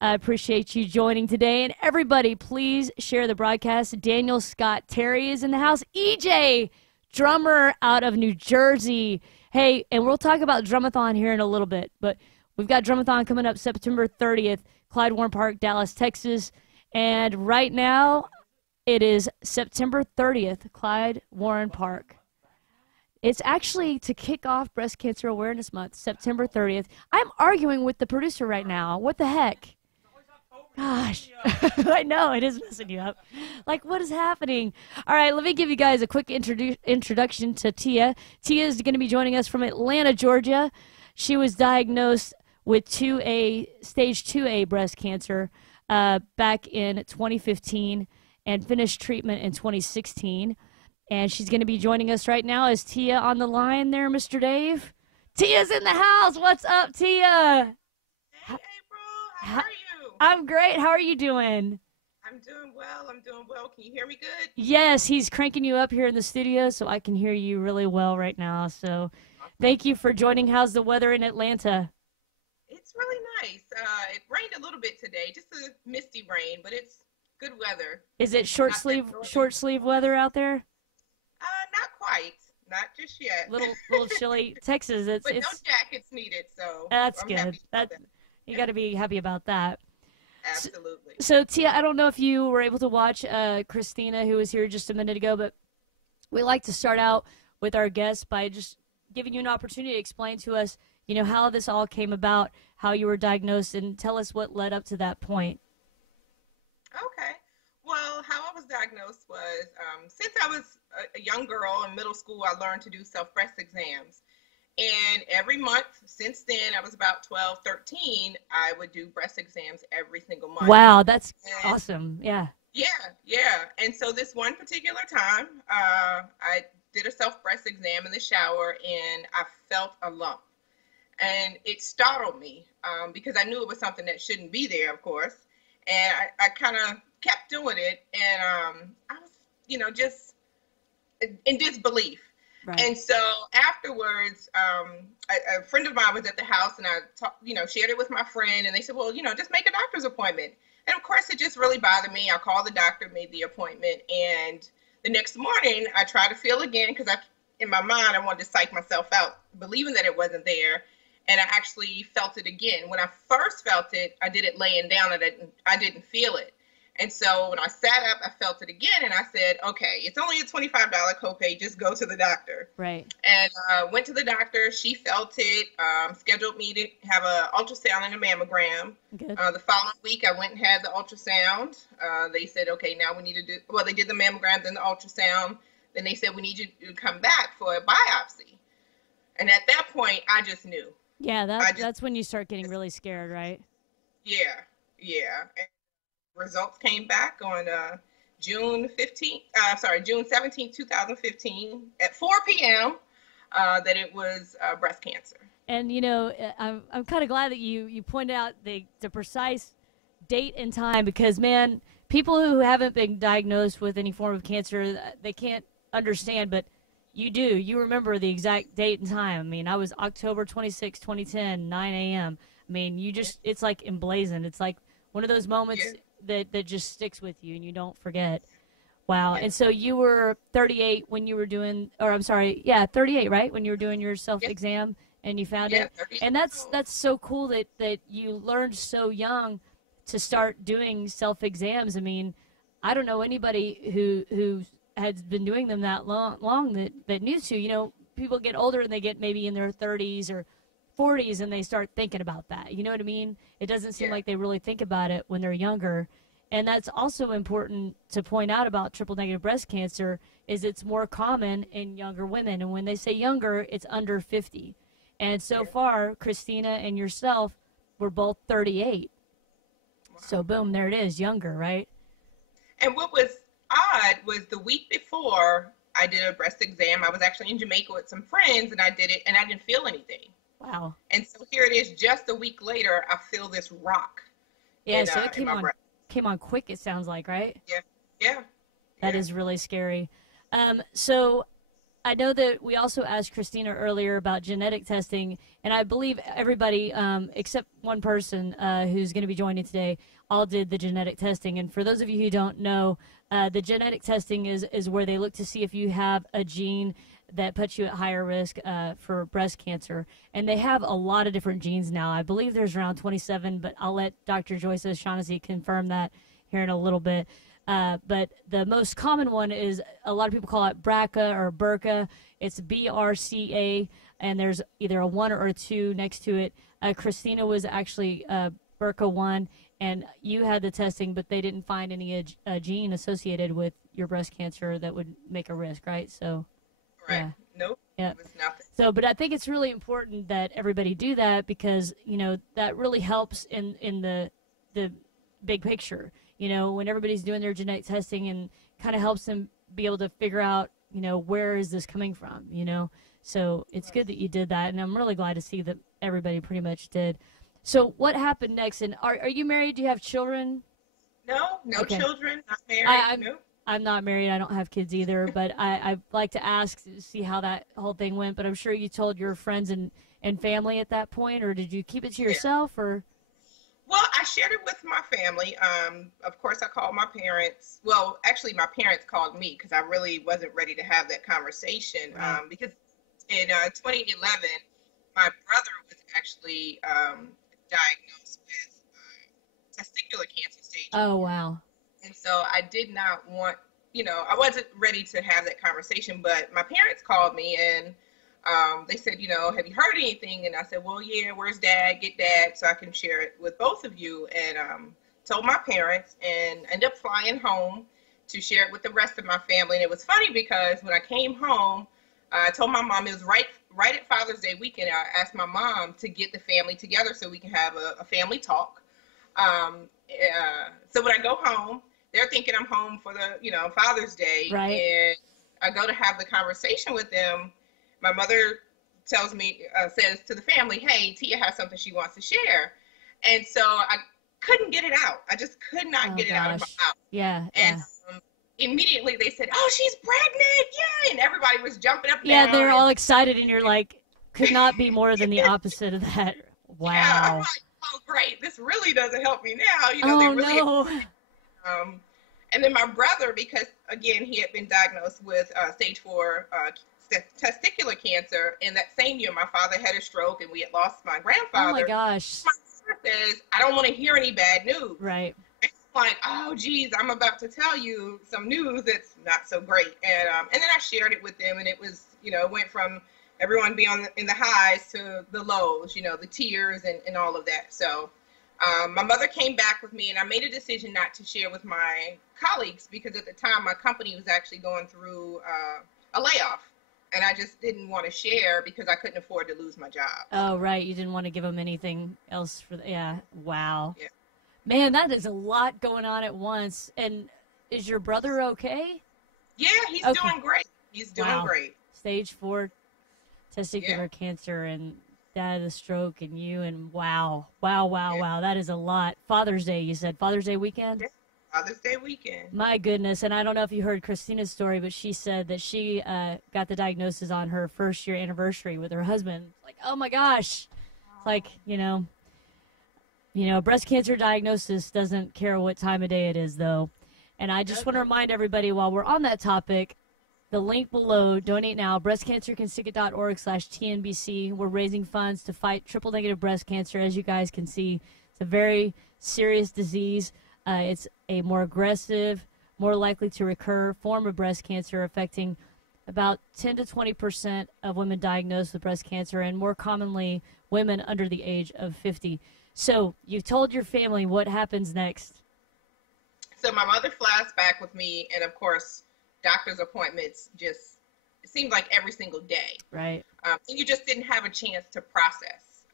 I appreciate you joining today. And everybody, please share the broadcast. Daniel Scott Terry is in the house. EJ, drummer out of New Jersey. Hey, and we'll talk about Drumathon here in a little bit, but we've got Drumathon coming up September 30th, Clyde Warren Park, Dallas, Texas. And right now, it is September 30th, Clyde Warren Park. It's actually to kick off Breast Cancer Awareness Month, September 30th. I'm arguing with the producer right now. What the heck? Gosh, I know, it is messing you up. Like, what is happening? All right, let me give you guys a quick introduction to Tia. Tia is going to be joining us from Atlanta, Georgia. She was diagnosed with stage 2A breast cancer back in 2015 and finished treatment in 2016. And she's going to be joining us right now. Is Tia on the line there, Mr. Dave? Tia's in the house. What's up, Tia? Hey, April. How are you? I'm great. How are you doing? I'm doing well. I'm doing well. Can you hear me good? Yes, he's cranking you up here in the studio, so I can hear you really well right now. So thank you for joining. How's the weather in Atlanta? It's really nice. It rained a little bit today, just a misty rain, but it's good weather. Is it short sleeve weather out there? Not quite. Not just yet. Little chilly. Texas, but no jackets needed, so that's I'm good. You got to be happy about that. Absolutely. So Tia, I don't know if you were able to watch Christina, who was here just a minute ago, but we like to start out with our guests by just giving you an opportunity to explain to us, how this all came about, how you were diagnosed, and tell us what led up to that point. Okay. Well, how I was diagnosed was since I was a young girl in middle school, I learned to do self-breast exams. And every month since then, I was about 12, 13, I would do breast exams every single month. Wow, that's awesome. Yeah. Yeah. And so this one particular time, I did a self-breast exam in the shower, and I felt a lump. And it startled me because I knew it was something that shouldn't be there, of course. And I kind of kept doing it, and I was, just in disbelief. Right. And so afterwards, a friend of mine was at the house, and I shared it with my friend, and they said, well, just make a doctor's appointment. And of course, it just really bothered me. I called the doctor, made the appointment, and the next morning I tried to feel again because in my mind, I wanted to psych myself out, believing that it wasn't there. And I actually felt it again. When I first felt it, I did it laying down, and I didn't feel it. And so when I sat up, I felt it again, and I said, okay, it's only a $25 copay. Just go to the doctor. Right. And went to the doctor. She felt it, scheduled me to have an ultrasound and a mammogram. Good. The following week, I went and had the ultrasound. They said, okay, now we need to do, well, they did the mammogram, then the ultrasound. Then they said, we need you to come back for a biopsy. And at that point, I just knew. Yeah, that's when you start getting really scared, right? Yeah. And results came back on June 17th, 2015 at 4 p.m. That it was breast cancer. And, I'm kind of glad that you pointed out the precise date and time because, man, people who haven't been diagnosed with any form of cancer, they can't understand, but you do. You remember the exact date and time. I mean, I was October 26, 2010, 9 a.m. I mean, it's like emblazoned. It's like one of those moments that just sticks with you and you don't forget. Wow. And so you were 38 when you were doing, 38, right? When you were doing your self-exam and you found it. And that's so cool that you learned so young to start doing self-exams. I mean, I don't know anybody who has been doing them that long that knew to. People get older and they get maybe in their 30s or 40s and they start thinking about that. You know what I mean? It doesn't seem like they really think about it when they're younger. And that's also important to point out about triple-negative breast cancer is it's more common in younger women. And when they say younger, it's under 50. And so far, Christina and yourself were both 38. Wow. So boom, there it is, younger, right? And what was odd was the week before I did a breast exam, I was actually in Jamaica with some friends, and I did it, and I didn't feel anything. Wow. And so here it is, just a week later, I feel this rock. Yeah, so it came on quick, it sounds like, right? Yeah. That is really scary. So I know that we also asked Christina earlier about genetic testing, and I believe everybody, except one person who's going to be joining today, all did the genetic testing. And for those of you who don't know, the genetic testing is where they look to see if you have a gene that puts you at higher risk for breast cancer. And they have a lot of different genes now. I believe there's around 27, but I'll let Dr. Joyce O'Shaughnessy confirm that here in a little bit. But the most common one is, a lot of people call it BRCA or BRCA. It's BRCA, and there's either a 1 or a 2 next to it. Christina was actually BRCA1, and you had the testing, but they didn't find any gene associated with your breast cancer that would make a risk, right? So, right. Yeah. Nope. Yeah. It was nothing. So, but I think it's really important that everybody do that because, that really helps in the big picture. When everybody's doing their genetic testing and kind of helps them be able to figure out where is this coming from, So it's good that you did that, and I'm really glad to see that everybody pretty much did. So what happened next? And are you married? Do you have children? No, Okay. children, not married, no. I'm not married. I don't have kids either, but I like to ask to see how that whole thing went. But I'm sure you told your friends and family at that point, or did you keep it to yourself? Or Well, I shared it with my family. Of course, I called my parents. Well, actually, my parents called me because I really wasn't ready to have that conversation. Right. Because in 2011, my brother was actually diagnosed with testicular cancer stage. Oh, wow. And so I did not want, I wasn't ready to have that conversation, but my parents called me and they said, have you heard anything? And I said, well, yeah, where's dad? Get dad so I can share it with both of you. And told my parents and ended up flying home to share it with the rest of my family. And it was funny because when I came home, I told my mom, it was right at Father's Day weekend, I asked my mom to get the family together so we can have a family talk. So when I go home, they're thinking I'm home for the, Father's Day. Right. And I go to have the conversation with them. My mother tells me, says to the family, hey, Tia has something she wants to share. And so I couldn't get it out. I just could not get it out of my mouth. Yeah. And immediately they said, oh, she's pregnant. Yay. And everybody was jumping up and Yeah, down. they're all excited, and you're like, could not be more than the opposite of that. Wow. Yeah, I'm like, oh, great. This really doesn't help me now. Oh, they really no. And then my brother, because, again, he had been diagnosed with stage 4 testicular cancer. And that same year, my father had a stroke, and we had lost my grandfather. Oh, my gosh. My brother says, I don't want to hear any bad news. Right. And I'm like, oh, geez, I'm about to tell you some news that's not so great. And then I shared it with them, and it was, it went from everyone being in the highs to the lows, the tears and all of that. So my mother came back with me, and I made a decision not to share with my colleagues because at the time my company was actually going through a layoff, and I just didn't want to share because I couldn't afford to lose my job. Oh, right. You didn't want to give them anything else for yeah. Wow. Yeah. Man, that is a lot going on at once. And is your brother okay? Yeah, he's Okay. doing great. He's doing great. Stage 4 testicular cancer and dad of a stroke and you, and wow. That is a lot. Father's Day, you said. Father's Day weekend? Yeah. Father's Day weekend. My goodness. And I don't know if you heard Christina's story, but she said that she got the diagnosis on her first year anniversary with her husband. Like, oh my gosh. It's like, breast cancer diagnosis doesn't care what time of day it is, though. And I just want to remind everybody while we're on that topic, the link below, donate now, breastcancercansticket.org/TNBC. We're raising funds to fight triple-negative breast cancer. As you guys can see, it's a very serious disease. It's a more aggressive, more likely to recur form of breast cancer, affecting about 10 to 20% of women diagnosed with breast cancer, and more commonly, women under the age of 50. So you've told your family. What happens next? So my mother flies back with me, and of course, doctor's appointments just it seemed like every single day. Right. And you just didn't have a chance to process.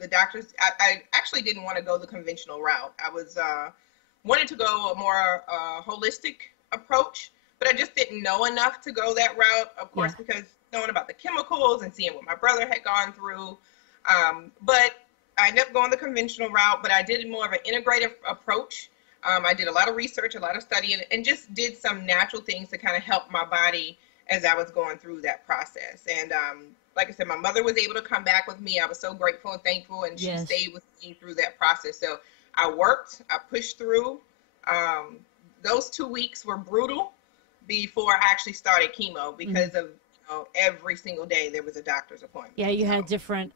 The doctors, I actually didn't want to go the conventional route. I was wanted to go a more holistic approach, but I just didn't know enough to go that route, of course, because knowing about the chemicals and seeing what my brother had gone through. But I ended up going the conventional route, but I did more of an integrative approach. I did a lot of research, a lot of study, and just did some natural things to kind of help my body as I was going through that process. And like I said, my mother was able to come back with me. I was so grateful and thankful, and she stayed with me through that process. So I worked, I pushed through. Those 2 weeks were brutal before I actually started chemo because of every single day there was a doctor's appointment. Yeah, you had different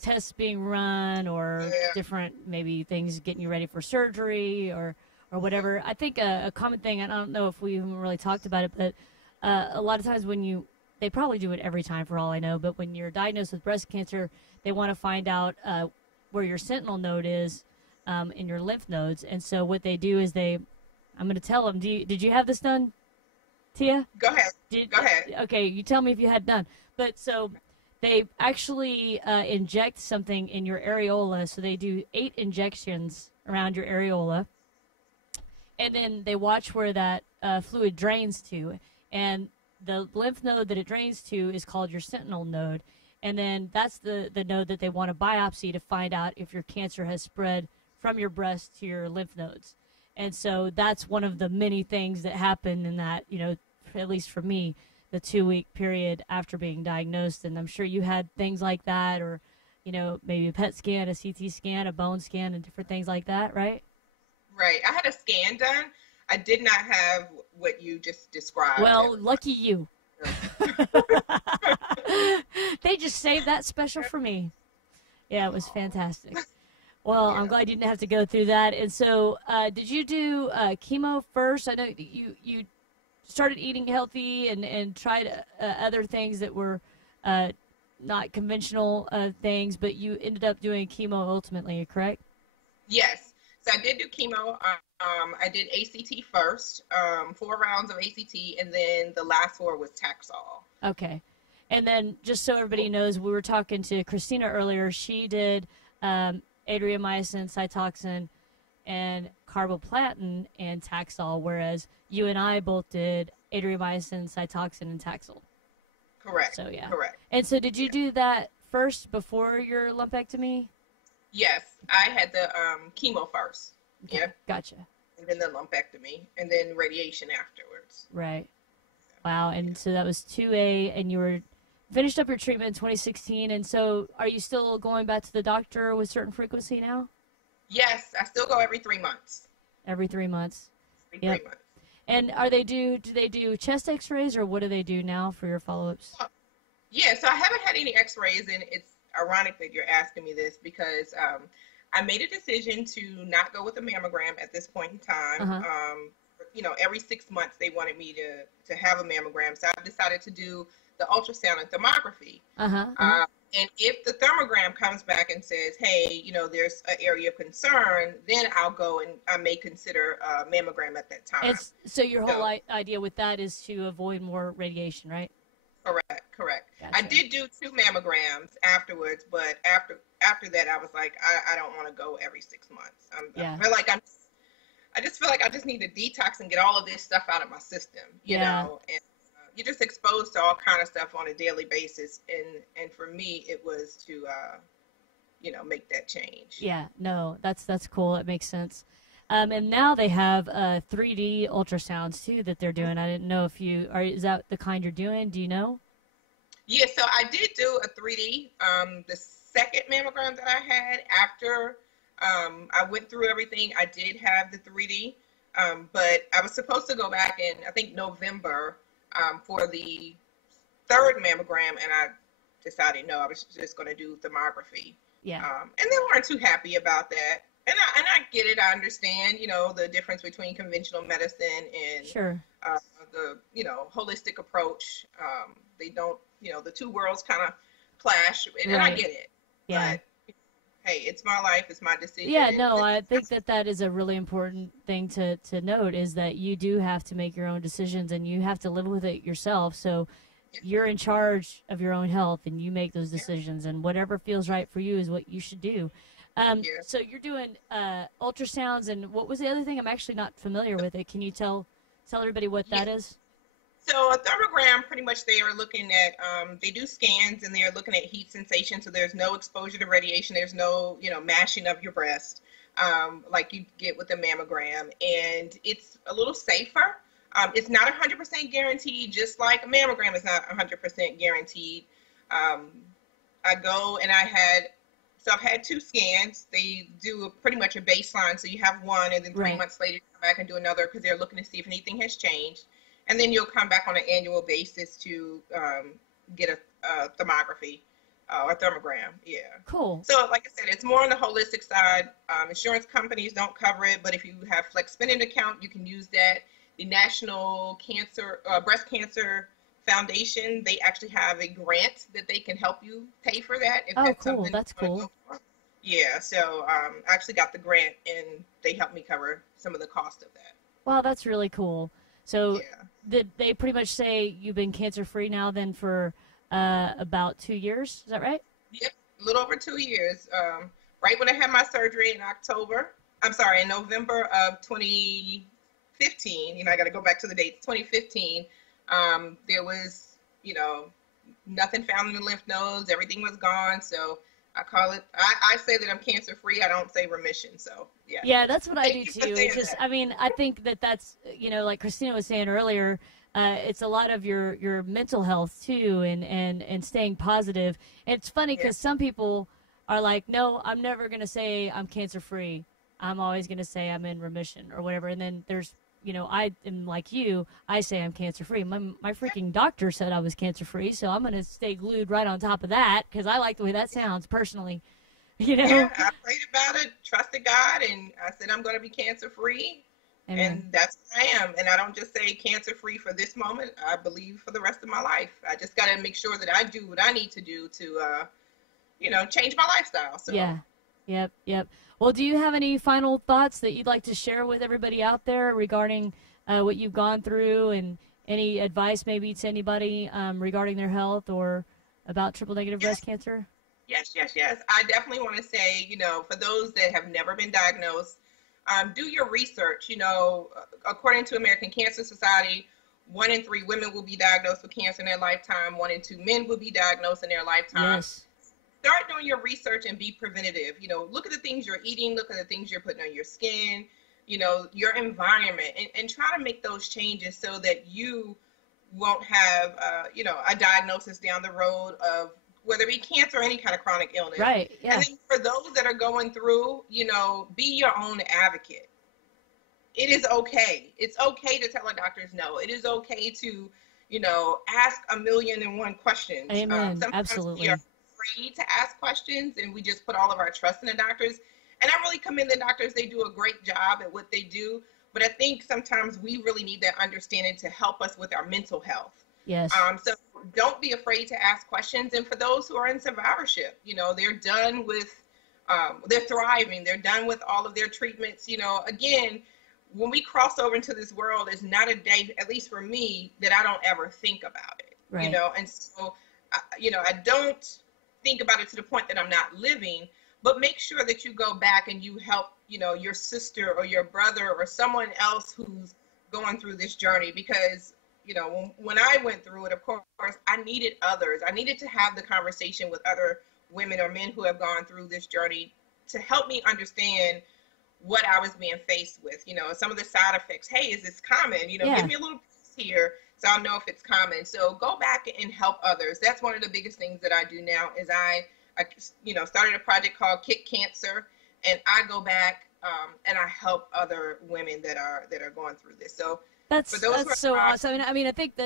tests being run, or different maybe things getting you ready for surgery or whatever. I think a common thing, and I don't know if we even really talked about it, but a lot of times when they probably do it every time for all I know, but when you're diagnosed with breast cancer, they want to find out where your sentinel node is in your lymph nodes. And so what they do is I'm going to tell them, did you have this done, Tia? Go ahead. Go ahead. Okay, you tell me if you had done. But so they actually inject something in your areola. So they do 8 injections around your areola. And then they watch where that fluid drains to. And the lymph node that it drains to is called your sentinel node. And then that's the node that they want to biopsy to find out if your cancer has spread from your breast to your lymph nodes. And so that's one of the many things that happen in that, you know, at least for me, the 2-week period after being diagnosed. And I'm sure you had things like that, or, you know, maybe a PET scan, a CT scan, a bone scan, and different things like that, right? Right. I had a scan done. I did not have what you just described. Well, lucky you. They just saved that special for me. Yeah, it was fantastic. Well, yeah. I'm glad you didn't have to go through that. And so, did you do chemo first? I know you started eating healthy and tried other things that were not conventional things, but you ended up doing chemo ultimately, correct? Yes. So I did do chemo. I did ACT first, 4 rounds of ACT, and then the last 4 was Taxol. Okay. And then just so everybody knows, we were talking to Christina earlier. She did adriamycin, Cytoxan, and carboplatin and Taxol, whereas you and I both did adriamycin, Cytoxan, and Taxol. Correct. So, yeah. Correct. And so did you do that first before your lumpectomy? Yes. I had the chemo first. Okay. Yep. Gotcha. And then the lumpectomy, and then radiation afterwards. Right. Wow. And so that was 2A, and you were finished up your treatment in 2016. And so are you still going back to the doctor with certain frequency now? Yes. I still go every 3 months. Every 3 months. Every 3 months. And do they do chest x-rays, or what do they do now for your follow-ups? Yeah, so I haven't had any x-rays, and it's ironic that you're asking me this because I made a decision to not go with a mammogram at this point in time. You know, every 6 months they wanted me to have a mammogram, so I've decided to do the ultrasound and thermography. And if the thermogram comes back and says, hey, you know, there's an area of concern, then I'll go and I may consider a mammogram at that time. So your whole idea with that is to avoid more radiation, right? Correct. Gotcha. I did do 2 mammograms afterwards, but after that, I was like, I don't want to go every 6 months. I feel like I just feel like I just need to detox and get all of this stuff out of my system, you know, and you're just exposed to all kind of stuff on a daily basis. And for me, it was to, you know, make that change. Yeah, no, that's cool. It makes sense. And now they have 3D ultrasounds too that they're doing. I didn't know if is that the kind you're doing? Do you know? Yeah, so I did do a 3D. The second mammogram that I had after I went through everything, I did have the 3D. But I was supposed to go back in, I think, November for the 3rd mammogram, and I decided no, I was just going to do thermography. Yeah. And they weren't too happy about that. And I get it. I understand, you know, the difference between conventional medicine and the, you know, holistic approach. They don't, you know, the two worlds kind of clash, and I get it. Yeah. But, hey, it's my life. It's my decision. Yeah, no, I think that is a really important thing to note, is that you do have to make your own decisions and you have to live with it yourself. So you're in charge of your own health and you make those decisions, and whatever feels right for you is what you should do. So you're doing ultrasounds, and what was the other thing? I'm actually not familiar with it. Can you tell everybody what that is? So a thermogram, pretty much they are looking at, they do scans and they're looking at heat sensation. So there's no exposure to radiation. There's no, you know, mashing of your breast like you get with a mammogram. And it's a little safer. It's not 100% guaranteed, just like a mammogram is not 100% guaranteed. I go and I've had 2 scans. They do pretty much a baseline. So you have one, and then 3 months later, you come back and do another because they're looking to see if anything has changed. And then you'll come back on an annual basis to get a thermography or thermogram. Yeah. Cool. So like I said, it's more on the holistic side. Insurance companies don't cover it, but if you have flex spending account, you can use that. The National Breast Cancer Foundation, they actually have a grant that they can help you pay for that. If that's cool. Something that's cool. Yeah. So I actually got the grant, and they helped me cover some of the cost of that. Wow, that's really cool. So did they pretty much say you've been cancer-free now then for about 2 years? Is that right? Yep, a little over 2 years. Right when I had my surgery in November of 2015, you know, I got to go back to the dates, 2015, There was, nothing found in the lymph nodes. Everything was gone. So I call it, I say that I'm cancer free. I don't say remission. So yeah. Yeah, that's what I do too. It's just, I mean, I think that's, like Christina was saying earlier, it's a lot of your mental health too, and staying positive. And it's funny because some people are like, no, I'm never going to say I'm cancer free. I'm always going to say I'm in remission or whatever. And then there's, I am like you. I say I'm cancer free. My freaking doctor said I was cancer free, so I'm going to stay glued right on top of that because I like the way that sounds personally. Yeah, I prayed about it, trusted God, and I said I'm going to be cancer free. And that's who I am. And I don't just say cancer free for this moment. I believe for the rest of my life. I just got to make sure that I do what I need to do to, change my lifestyle. So. Yeah. Yep. Well, do you have any final thoughts that you'd like to share with everybody out there regarding what you've gone through, and any advice maybe to anybody regarding their health or about triple-negative breast cancer? Yes. I definitely want to say, for those that have never been diagnosed, do your research. According to American Cancer Society, 1 in 3 women will be diagnosed with cancer in their lifetime. 1 in 2 men will be diagnosed in their lifetime. Yes. Start doing your research and be preventative. Look at the things you're eating, look at the things you're putting on your skin, your environment, and try to make those changes so that you won't have, a diagnosis down the road of whether it be cancer or any kind of chronic illness. Right, yeah. And then for those that are going through, be your own advocate. It is okay. It's okay to tell our doctors no. It is okay to, ask 1,000,001 questions. Amen. Absolutely. We are afraid to ask questions, and we just put all of our trust in the doctors. And I really commend the doctors. They do a great job at what they do. But I think sometimes we really need that understanding to help us with our mental health. Yes. So don't be afraid to ask questions. And for those who are in survivorship, they're done with, they're thriving. They're done with all of their treatments. Again, when we cross over into this world, it's not a day, at least for me, that I don't ever think about it. Right. And so, I don't think about it to the point that I'm not living, but make sure that you go back and you help, your sister or your brother or someone else who's going through this journey. Because, when I went through it, of course, I needed others. I needed to have the conversation with other women or men who have gone through this journey to help me understand what I was being faced with, some of the side effects. Hey, is this common? Give me a little piece here so I'll know if it's common. So go back and help others. That's one of the biggest things that I do now is I started a project called Kick Cancer, and I go back and I help other women that are going through this. So that's so awesome. I mean, I think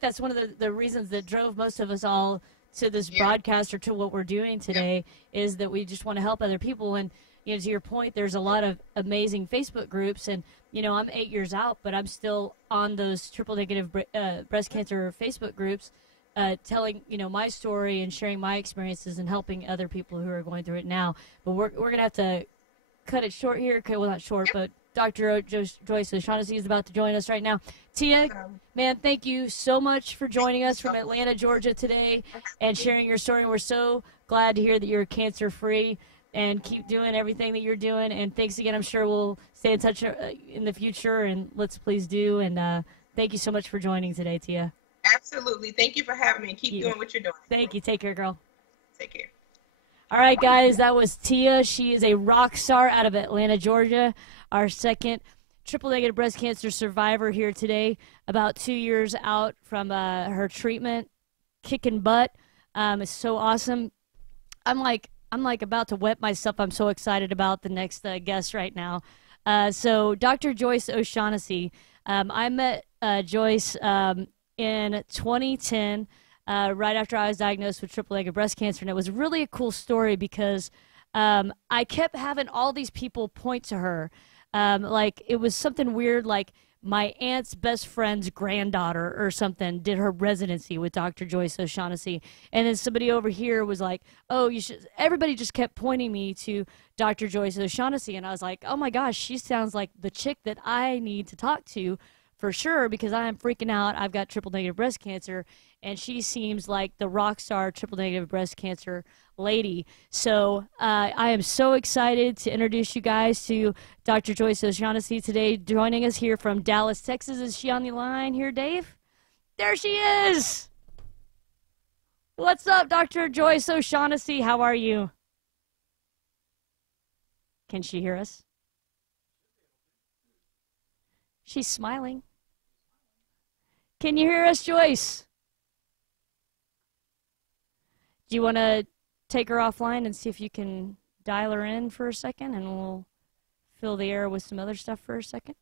that's one of the reasons that drove most of us all to this broadcast or to what we're doing today is that we just want to help other people. And to your point, there's a lot of amazing Facebook groups, and I'm 8 years out, but I'm still on those triple-negative breast cancer Facebook groups, telling my story and sharing my experiences and helping other people who are going through it now. But we're gonna have to cut it short here. Okay, well, not short, but Dr. Joyce O'Shaughnessy is about to join us right now. Tia, man, thank you so much for joining us from Atlanta, Georgia today and sharing your story. We're so glad to hear that you're cancer-free, and keep doing everything that you're doing. And thanks again. I'm sure we'll stay in touch in the future, and let's please do. And thank you so much for joining today, Tia. Absolutely. Thank you for having me. Keep doing what you're doing. Thank you. Take care, girl. Take care. All right, guys, that was Tia. She is a rock star out of Atlanta, Georgia, our second triple-negative breast cancer survivor here today, about 2 years out from her treatment, kicking butt. It's so awesome. I'm like about to wet myself. I'm so excited about the next guest right now. So Dr. Joyce O'Shaughnessy, I met Joyce in 2010, right after I was diagnosed with triple-negative breast cancer. And it was really a cool story because I kept having all these people point to her. Like it was something weird, like my aunt's best friend's granddaughter or something did her residency with Dr. Joyce O'Shaughnessy. And then somebody over here was like, oh, you should. Everybody just kept pointing me to Dr. Joyce O'Shaughnessy. And I was like, oh my gosh, she sounds like the chick that I need to talk to for sure, because I am freaking out. I've got triple-negative breast cancer, and she seems like the rock star triple-negative breast cancer lady. So I am so excited to introduce you guys to Dr. Joyce O'Shaughnessy today, joining us here from Dallas, Texas. Is she on the line here, Dave? There she is. What's up, Dr. Joyce O'Shaughnessy? How are you? Can she hear us? She's smiling. Can you hear us, Joyce? Do you want to take her offline and see if you can dial her in for a second, and we'll fill the air with some other stuff for a second?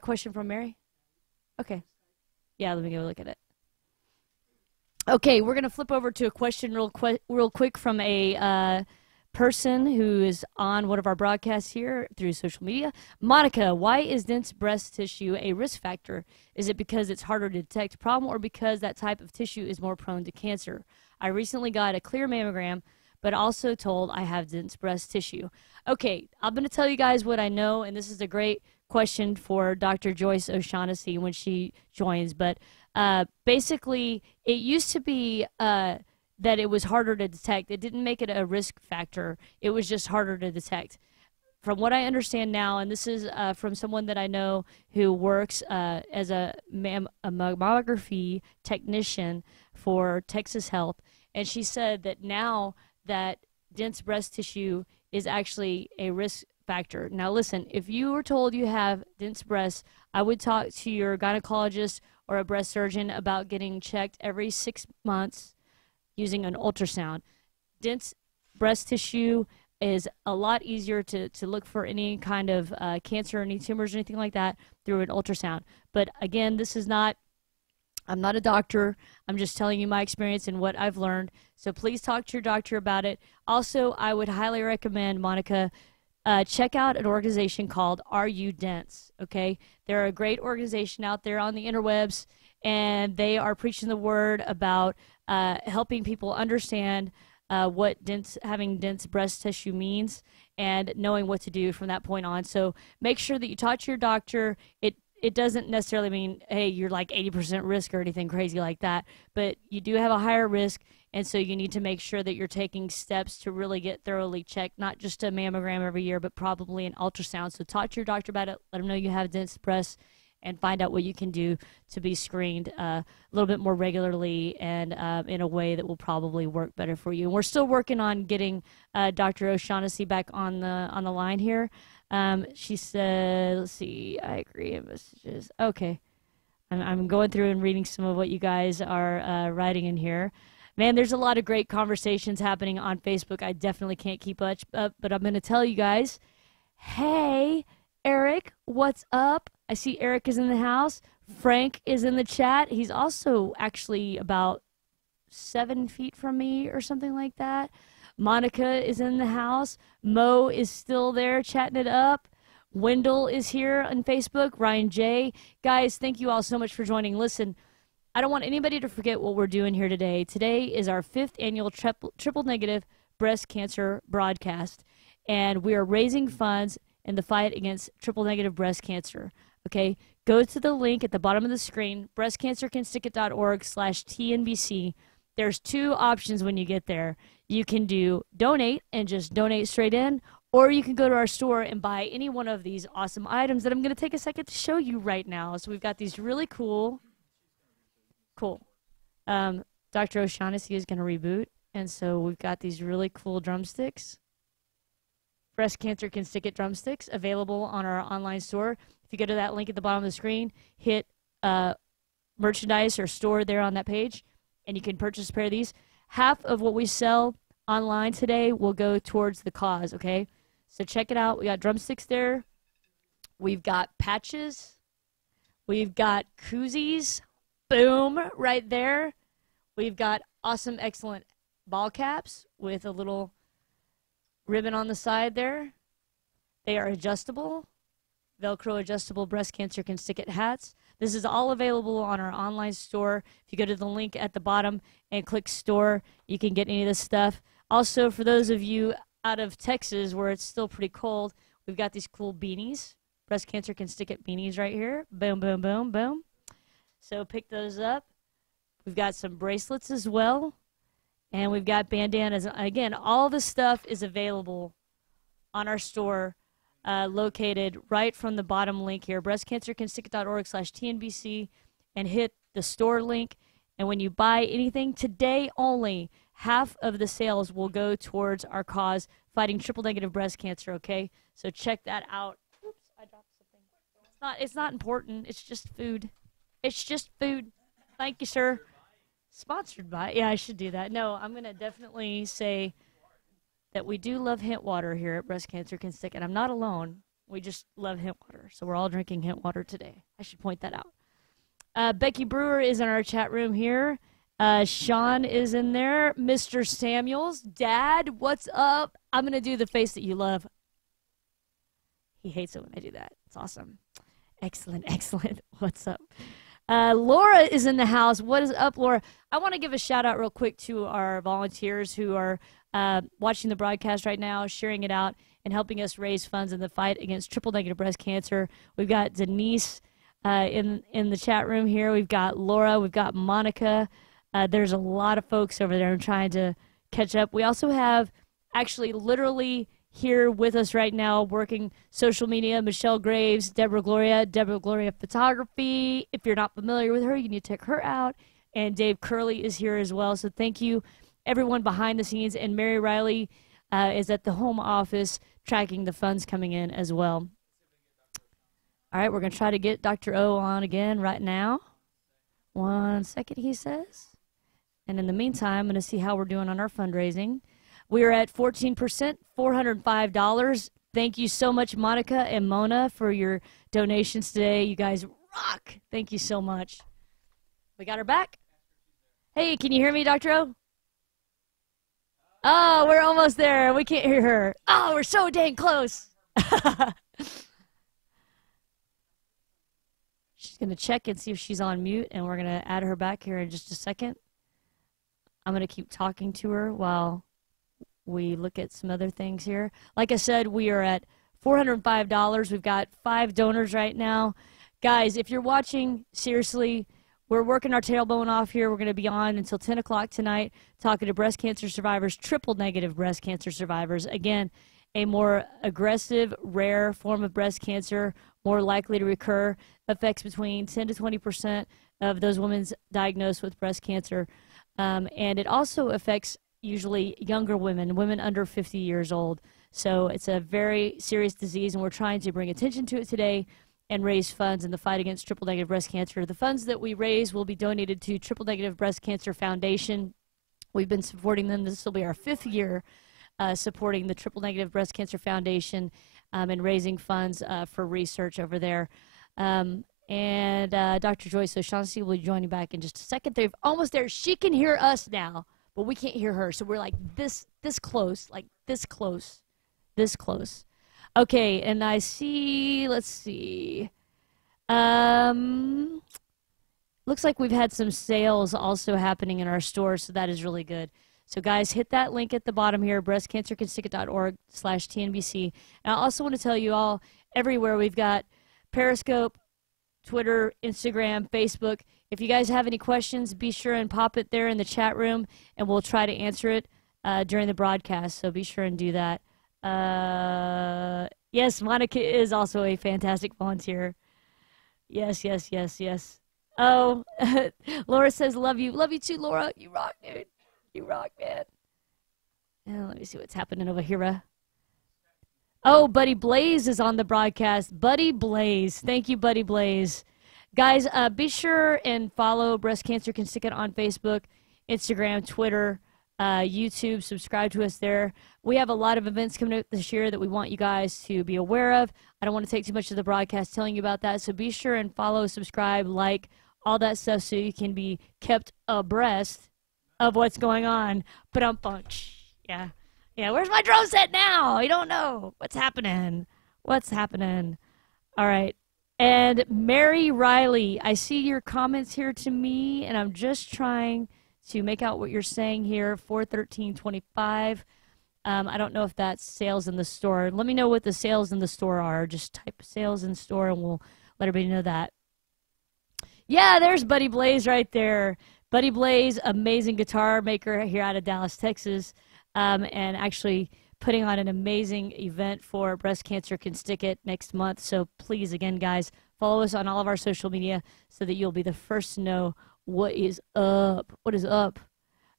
Question from Mary? Okay. Yeah, let me go look at it. Okay, we're going to flip over to a question real quick from a person who is on one of our broadcasts here through social media. Monica, why is dense breast tissue a risk factor? Is it because it's harder to detect a problem or because that type of tissue is more prone to cancer? I recently got a clear mammogram, but also told I have dense breast tissue. Okay, I'm going to tell you guys what I know, and this is a great question for Dr. Joyce O'Shaughnessy when she joins, but basically it used to be that it was harder to detect. It didn't make it a risk factor. It was just harder to detect. From what I understand now, and this is from someone that I know who works as a mammography technician for Texas Health, and she said that now that dense breast tissue is actually a risk factor. Now listen, if you were told you have dense breasts, I would talk to your gynecologist or a breast surgeon about getting checked every 6 months using an ultrasound. Dense breast tissue is a lot easier to look for any kind of cancer, any tumors, or anything like that through an ultrasound. But again, I'm not a doctor. I'm just telling you my experience and what I've learned. So please talk to your doctor about it. Also, I would highly recommend, Monica, check out an organization called Are You Dense? Okay? They're a great organization out there on the interwebs, and they are preaching the word about helping people understand what having dense breast tissue means and knowing what to do from that point on. So make sure that you talk to your doctor. It doesn't necessarily mean, hey, you're like 80% risk or anything crazy like that, but you do have a higher risk, and so you need to make sure that you're taking steps to really get thoroughly checked, not just a mammogram every year, but probably an ultrasound. So talk to your doctor about it. Let them know you have dense breasts, and find out what you can do to be screened a little bit more regularly and in a way that will probably work better for you. And we're still working on getting Dr. O'Shaughnessy back on the line here. She said, let's see, I agree in messages. Okay. I'm going through and reading some of what you guys are writing in here. Man, there's a lot of great conversations happening on Facebook. I definitely can't keep up, but I'm going to tell you guys, hey, Eric, what's up? I see Eric is in the house. Frank is in the chat. He's also actually about 7 feet from me or something like that. Monica is in the house. Mo is still there chatting it up. Wendell is here on Facebook. Ryan J. Guys, thank you all so much for joining. Listen, I don't want anybody to forget what we're doing here today. Today is our 5th annual triple negative breast cancer broadcast, and we are raising funds in the fight against triple negative breast cancer. Okay, go to the link at the bottom of the screen, breastcancercanstickit.org/TNBC. There's 2 options when you get there. You can do donate and just donate straight in, or you can go to our store and buy any one of these awesome items that I'm going to take a second to show you right now. So we've got these really cool. Dr. O'Shaughnessy is going to reboot, and so we've got these really cool drumsticks. Breast Cancer Can Stick It drumsticks available on our online store. If you go to that link at the bottom of the screen, hit merchandise or store there on that page, and you can purchase a pair of these. Half of what we sell online today will go towards the cause, okay? So check it out. We got drumsticks there. We've got patches. We've got koozies. Boom, right there. We've got awesome, excellent ball caps with a little ribbon on the side there. They are adjustable, Velcro adjustable breast cancer can stick it hats. This is all available on our online store. If you go to the link at the bottom and click store, you can get any of this stuff. Also, for those of you out of Texas where it's still pretty cold, we've got these cool beanies. Breast Cancer Can Stick It beanies right here. Boom, boom, boom, boom. So pick those up. We've got some bracelets as well. And we've got bandanas. Again, all this stuff is available on our store located right from the bottom link here, breastcancercansticket.org/TNBC, and hit the store link. And when you buy anything today only, half of the sales will go towards our cause fighting triple-negative breast cancer, okay? So check that out. Oops, I dropped something. It's not important. It's just food. It's just food. Thank you, sir. Sponsored by. Yeah, I should do that. No, I'm going to definitely say that we do love hint water here at Breast Cancer Can Stick, and I'm not alone. We just love hint water, so we're all drinking hint water today. I should point that out. Becky Brewer is in our chat room here. Sean is in there. Mr. Samuels. Dad, what's up? I'm going to do the face that you love. He hates it when I do that. It's awesome. Excellent, excellent. What's up? Laura is in the house. What is up, Laura? I want to give a shout out real quick to our volunteers who are watching the broadcast right now, sharing it out, and helping us raise funds in the fight against triple-negative breast cancer. We've got Denise in the chat room here. We've got Laura. We've got Monica. There's a lot of folks over there trying to catch up. We also have actually literally here with us right now working social media, Michelle Graves, Deborah Gloria Photography. If you're not familiar with her, you need to check her out. And Dave Curley is here as well. So thank you, everyone behind the scenes. And Mary Riley is at the home office tracking the funds coming in as well. All right, we're going to try to get Dr. O on again right now. 1 second, he says. And in the meantime, I'm going to see how we're doing on our fundraising. We are at 14%, $405. Thank you so much, Monica and Mona, for your donations today. You guys rock. Thank you so much. We got her back. Hey, can you hear me, Dr. O? Oh, we're almost there. We can't hear her. Oh, we're so dang close. She's going to check and see if she's on mute, and we're going to add her back here in just a second. I'm going to keep talking to her while we look at some other things here. Like I said, we are at $405. We've got 5 donors right now. Guys, if you're watching, seriously, we're working our tailbone off here. We're going to be on until 10 o'clock tonight talking to breast cancer survivors, triple-negative breast cancer survivors. Again, a more aggressive, rare form of breast cancer, more likely to recur, affects between 10 to 20% of those women diagnosed with breast cancer. And it also affects usually younger women, women under 50 years old. So it's a very serious disease, and we're trying to bring attention to it today and raise funds in the fight against triple-negative breast cancer. The funds that we raise will be donated to Triple-Negative Breast Cancer Foundation. We've been supporting them. This will be our 5th year supporting the Triple-Negative Breast Cancer Foundation and raising funds for research over there. And Dr. Joyce O'Shaughnessy will be joining back in just a second. They're almost there. She can hear us now, but we can't hear her. So we're like this close, like this close, this close. Okay, and I see, let's see. Looks like we've had some sales also happening in our store, so that is really good. So guys, hit that link at the bottom here, breastcancercansticket.org/TNBC. And I also want to tell you all, everywhere we've got Periscope, Twitter, Instagram, Facebook. If you guys have any questions, be sure and pop it there in the chat room, and we'll try to answer it during the broadcast, so be sure and do that. Yes, Monica is also a fantastic volunteer. Yes, yes, yes, yes. Oh, Laura says, love you. Love you too, Laura. You rock, dude. You rock, man. And let me see what's happening over here. Oh, Buddy Blaze is on the broadcast. Buddy Blaze. Thank you, Buddy Blaze. Guys, be sure and follow Breast Cancer Can Stick It on Facebook, Instagram, Twitter, YouTube. Subscribe to us there. We have a lot of events coming up this year that we want you guys to be aware of. I don't want to take too much of the broadcast telling you about that, so be sure and follow, subscribe, like, all that stuff so you can be kept abreast of what's going on. Ba-dum-bunch. Yeah. Yeah, where's my drum set now? I don't know. What's happening? What's happening? All right. And Mary Riley, I see your comments here to me, and I'm just trying to make out what you're saying here, 413.25. I don't know if that's sales in the store. Let me know what the sales in the store are. Just type sales in store, and we'll let everybody know that. Yeah, there's Buddy Blaze right there. Buddy Blaze, amazing guitar maker here out of Dallas, Texas. And actually putting on an amazing event for Breast Cancer Can Stick It next month. So please, again, guys, follow us on all of our social media so that you'll be the first to know what is up. What is up?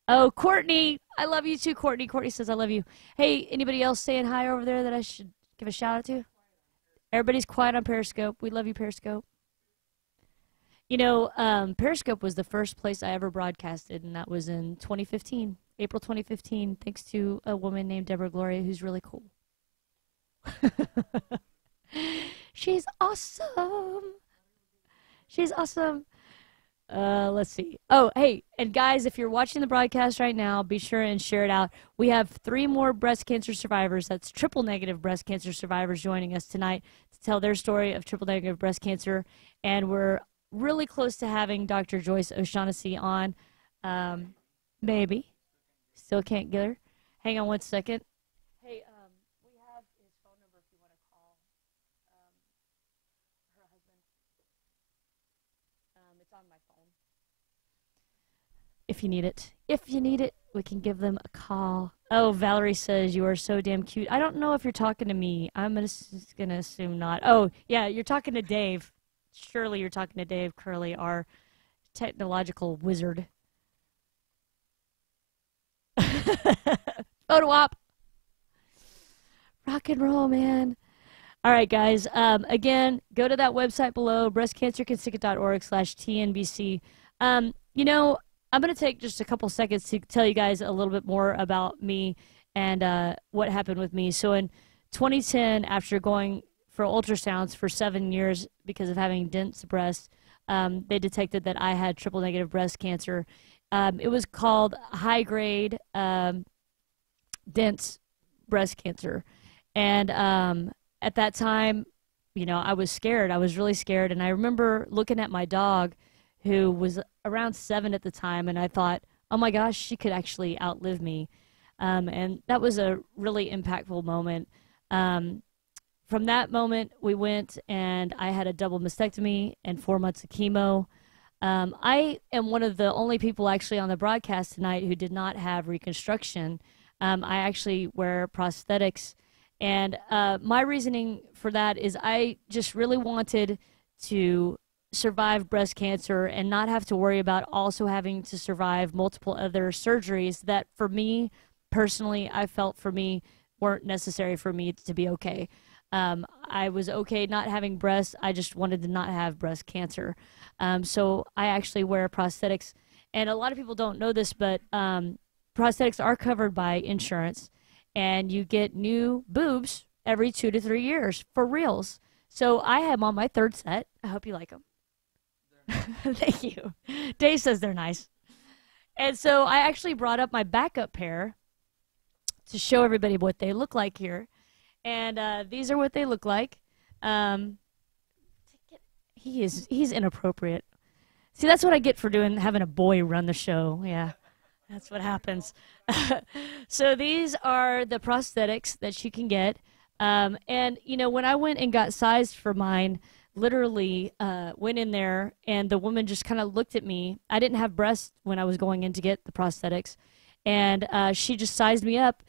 Oh, Courtney. I love you too, Courtney. Courtney says I love you. Hey, anybody else saying hi over there that I should give a shout out to? Everybody's quiet on Periscope. We love you, Periscope. You know, Periscope was the first place I ever broadcasted, and that was in 2015, April 2015, thanks to a woman named Deborah Gloria, who's really cool. She's awesome. She's awesome. Let's see. Oh, hey, and guys, if you're watching the broadcast right now, be sure and share it out. We have 3 more breast cancer survivors, that's triple-negative breast cancer survivors, joining us tonight to tell their story of triple-negative breast cancer, and we're really close to having Dr. Joyce O'Shaughnessy on. Maybe. Still can't get her. Hang on one second. Hey, we have his phone number if you want to call her husband. It's on my phone. If you need it. If you need it, we can give them a call. Oh, Valerie says you are so damn cute. I don't know if you're talking to me. I'm just going to assume not. Oh, yeah, you're talking to Dave. Surely you're talking to Dave Curley, our technological wizard. Photo op. Rock and roll, man. All right, guys. Again, go to that website below, breastcancercanstickit.org/TNBC. You know, I'm going to take just a couple seconds to tell you guys a little bit more about me and what happened with me. So in 2010, after going for ultrasounds for 7 years because of having dense breasts, they detected that I had triple-negative breast cancer. It was called high-grade dense breast cancer. And at that time, you know, I was scared. I was really scared. And I remember looking at my dog, who was around 7 at the time, and I thought, oh, my gosh, she could actually outlive me. And that was a really impactful moment. From that moment, we went and I had a double mastectomy and 4 months of chemo. I am one of the only people actually on the broadcast tonight who did not have reconstruction. I actually wear prosthetics. And my reasoning for that is I just really wanted to survive breast cancer and not have to worry about also having to survive multiple other surgeries that for me, personally, I felt for me weren't necessary for me to be okay. I was okay not having breasts. I just wanted to not have breast cancer. So I actually wear prosthetics. And a lot of people don't know this, but prosthetics are covered by insurance. And you get new boobs every 2 to 3 years for reals. So I am on my 3rd set. I hope you like them. Thank you. Dave says they're nice. And so I actually brought up my backup pair to show everybody what they look like here. And these are what they look like. He's inappropriate. See, that's what I get for having a boy run the show. Yeah, that's what happens. So these are the prosthetics that she can get. And, you know, when I went and got sized for mine, literally went in there and the woman just kind of looked at me. I didn't have breasts when I was going in to get the prosthetics. And she just sized me up,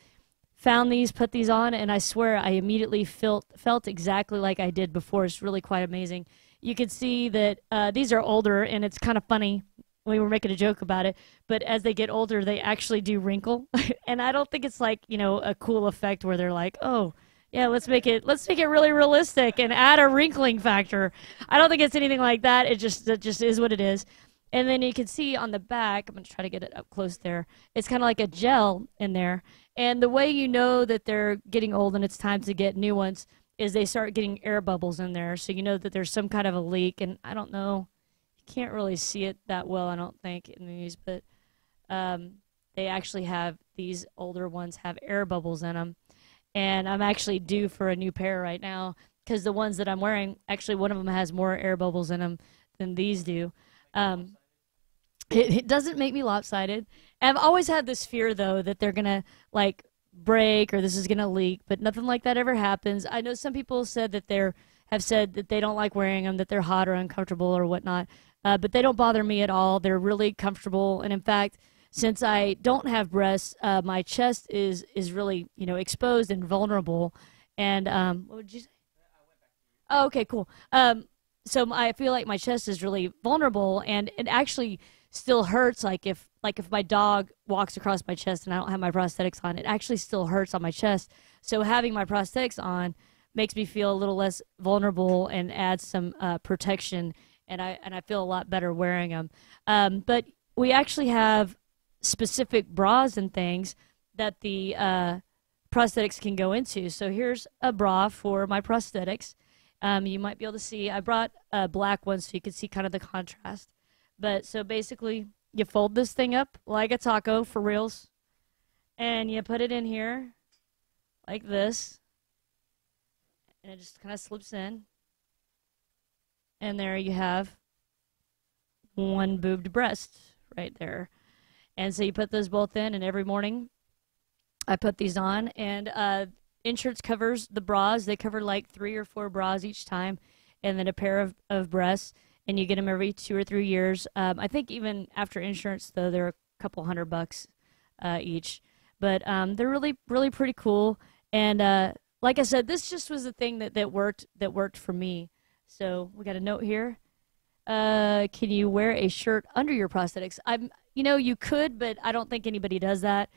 found these, put these on, and I swear I immediately felt exactly like I did before. It's really quite amazing. You can see that these are older, and it's kind of funny. We were making a joke about it, but as they get older, they actually do wrinkle. And I don't think it's like, you know, a cool effect where they're like, oh, yeah, let's make it really realistic and add a wrinkling factor. I don't think it's anything like that. It just is what it is. And then you can see on the back, I'm going to try to get it up close there. It's kind of like a gel in there. And the way you know that they're getting old and it's time to get new ones is they start getting air bubbles in there. So you know that there's some kind of a leak. And I don't know, you can't really see it that well, I don't think, in these. But they actually have, these older ones have air bubbles in them. And I'm actually due for a new pair right now because the ones that I'm wearing, actually one of them has more air bubbles in them than these do. It doesn't make me lopsided. And I've always had this fear, though, that they're going to, like, break or this is going to leak, but nothing like that ever happens. I know some people said that have said that they don't like wearing them, that they're hot or uncomfortable or whatnot, but they don't bother me at all. They're really comfortable. And, in fact, since I don't have breasts, my chest is really, you know, exposed and vulnerable. And what would you say? Oh, okay, cool. I feel like my chest is really vulnerable, and it actually still hurts. Like if my dog walks across my chest and I don't have my prosthetics on, it actually still hurts on my chest. So having my prosthetics on makes me feel a little less vulnerable and adds some protection, and I feel a lot better wearing them. But we actually have specific bras and things that the prosthetics can go into. So here's a bra for my prosthetics. You might be able to see, I brought a black one so you can see kind of the contrast. But so basically, you fold this thing up like a taco for reals, and you put it in here like this, and it just kind of slips in. And there you have one boobed breast right there. And so you put those both in, and every morning I put these on, and insurance covers the bras. They cover like 3 or 4 bras each time, and then a pair of breasts, and you get them every 2 or 3 years. I think even after insurance, though, they're a couple $100 each. But they're really, really pretty cool. And like I said, this just was a thing that worked for me. So we got a note here. Can you wear a shirt under your prosthetics? You know, you could, but I don't think anybody does that.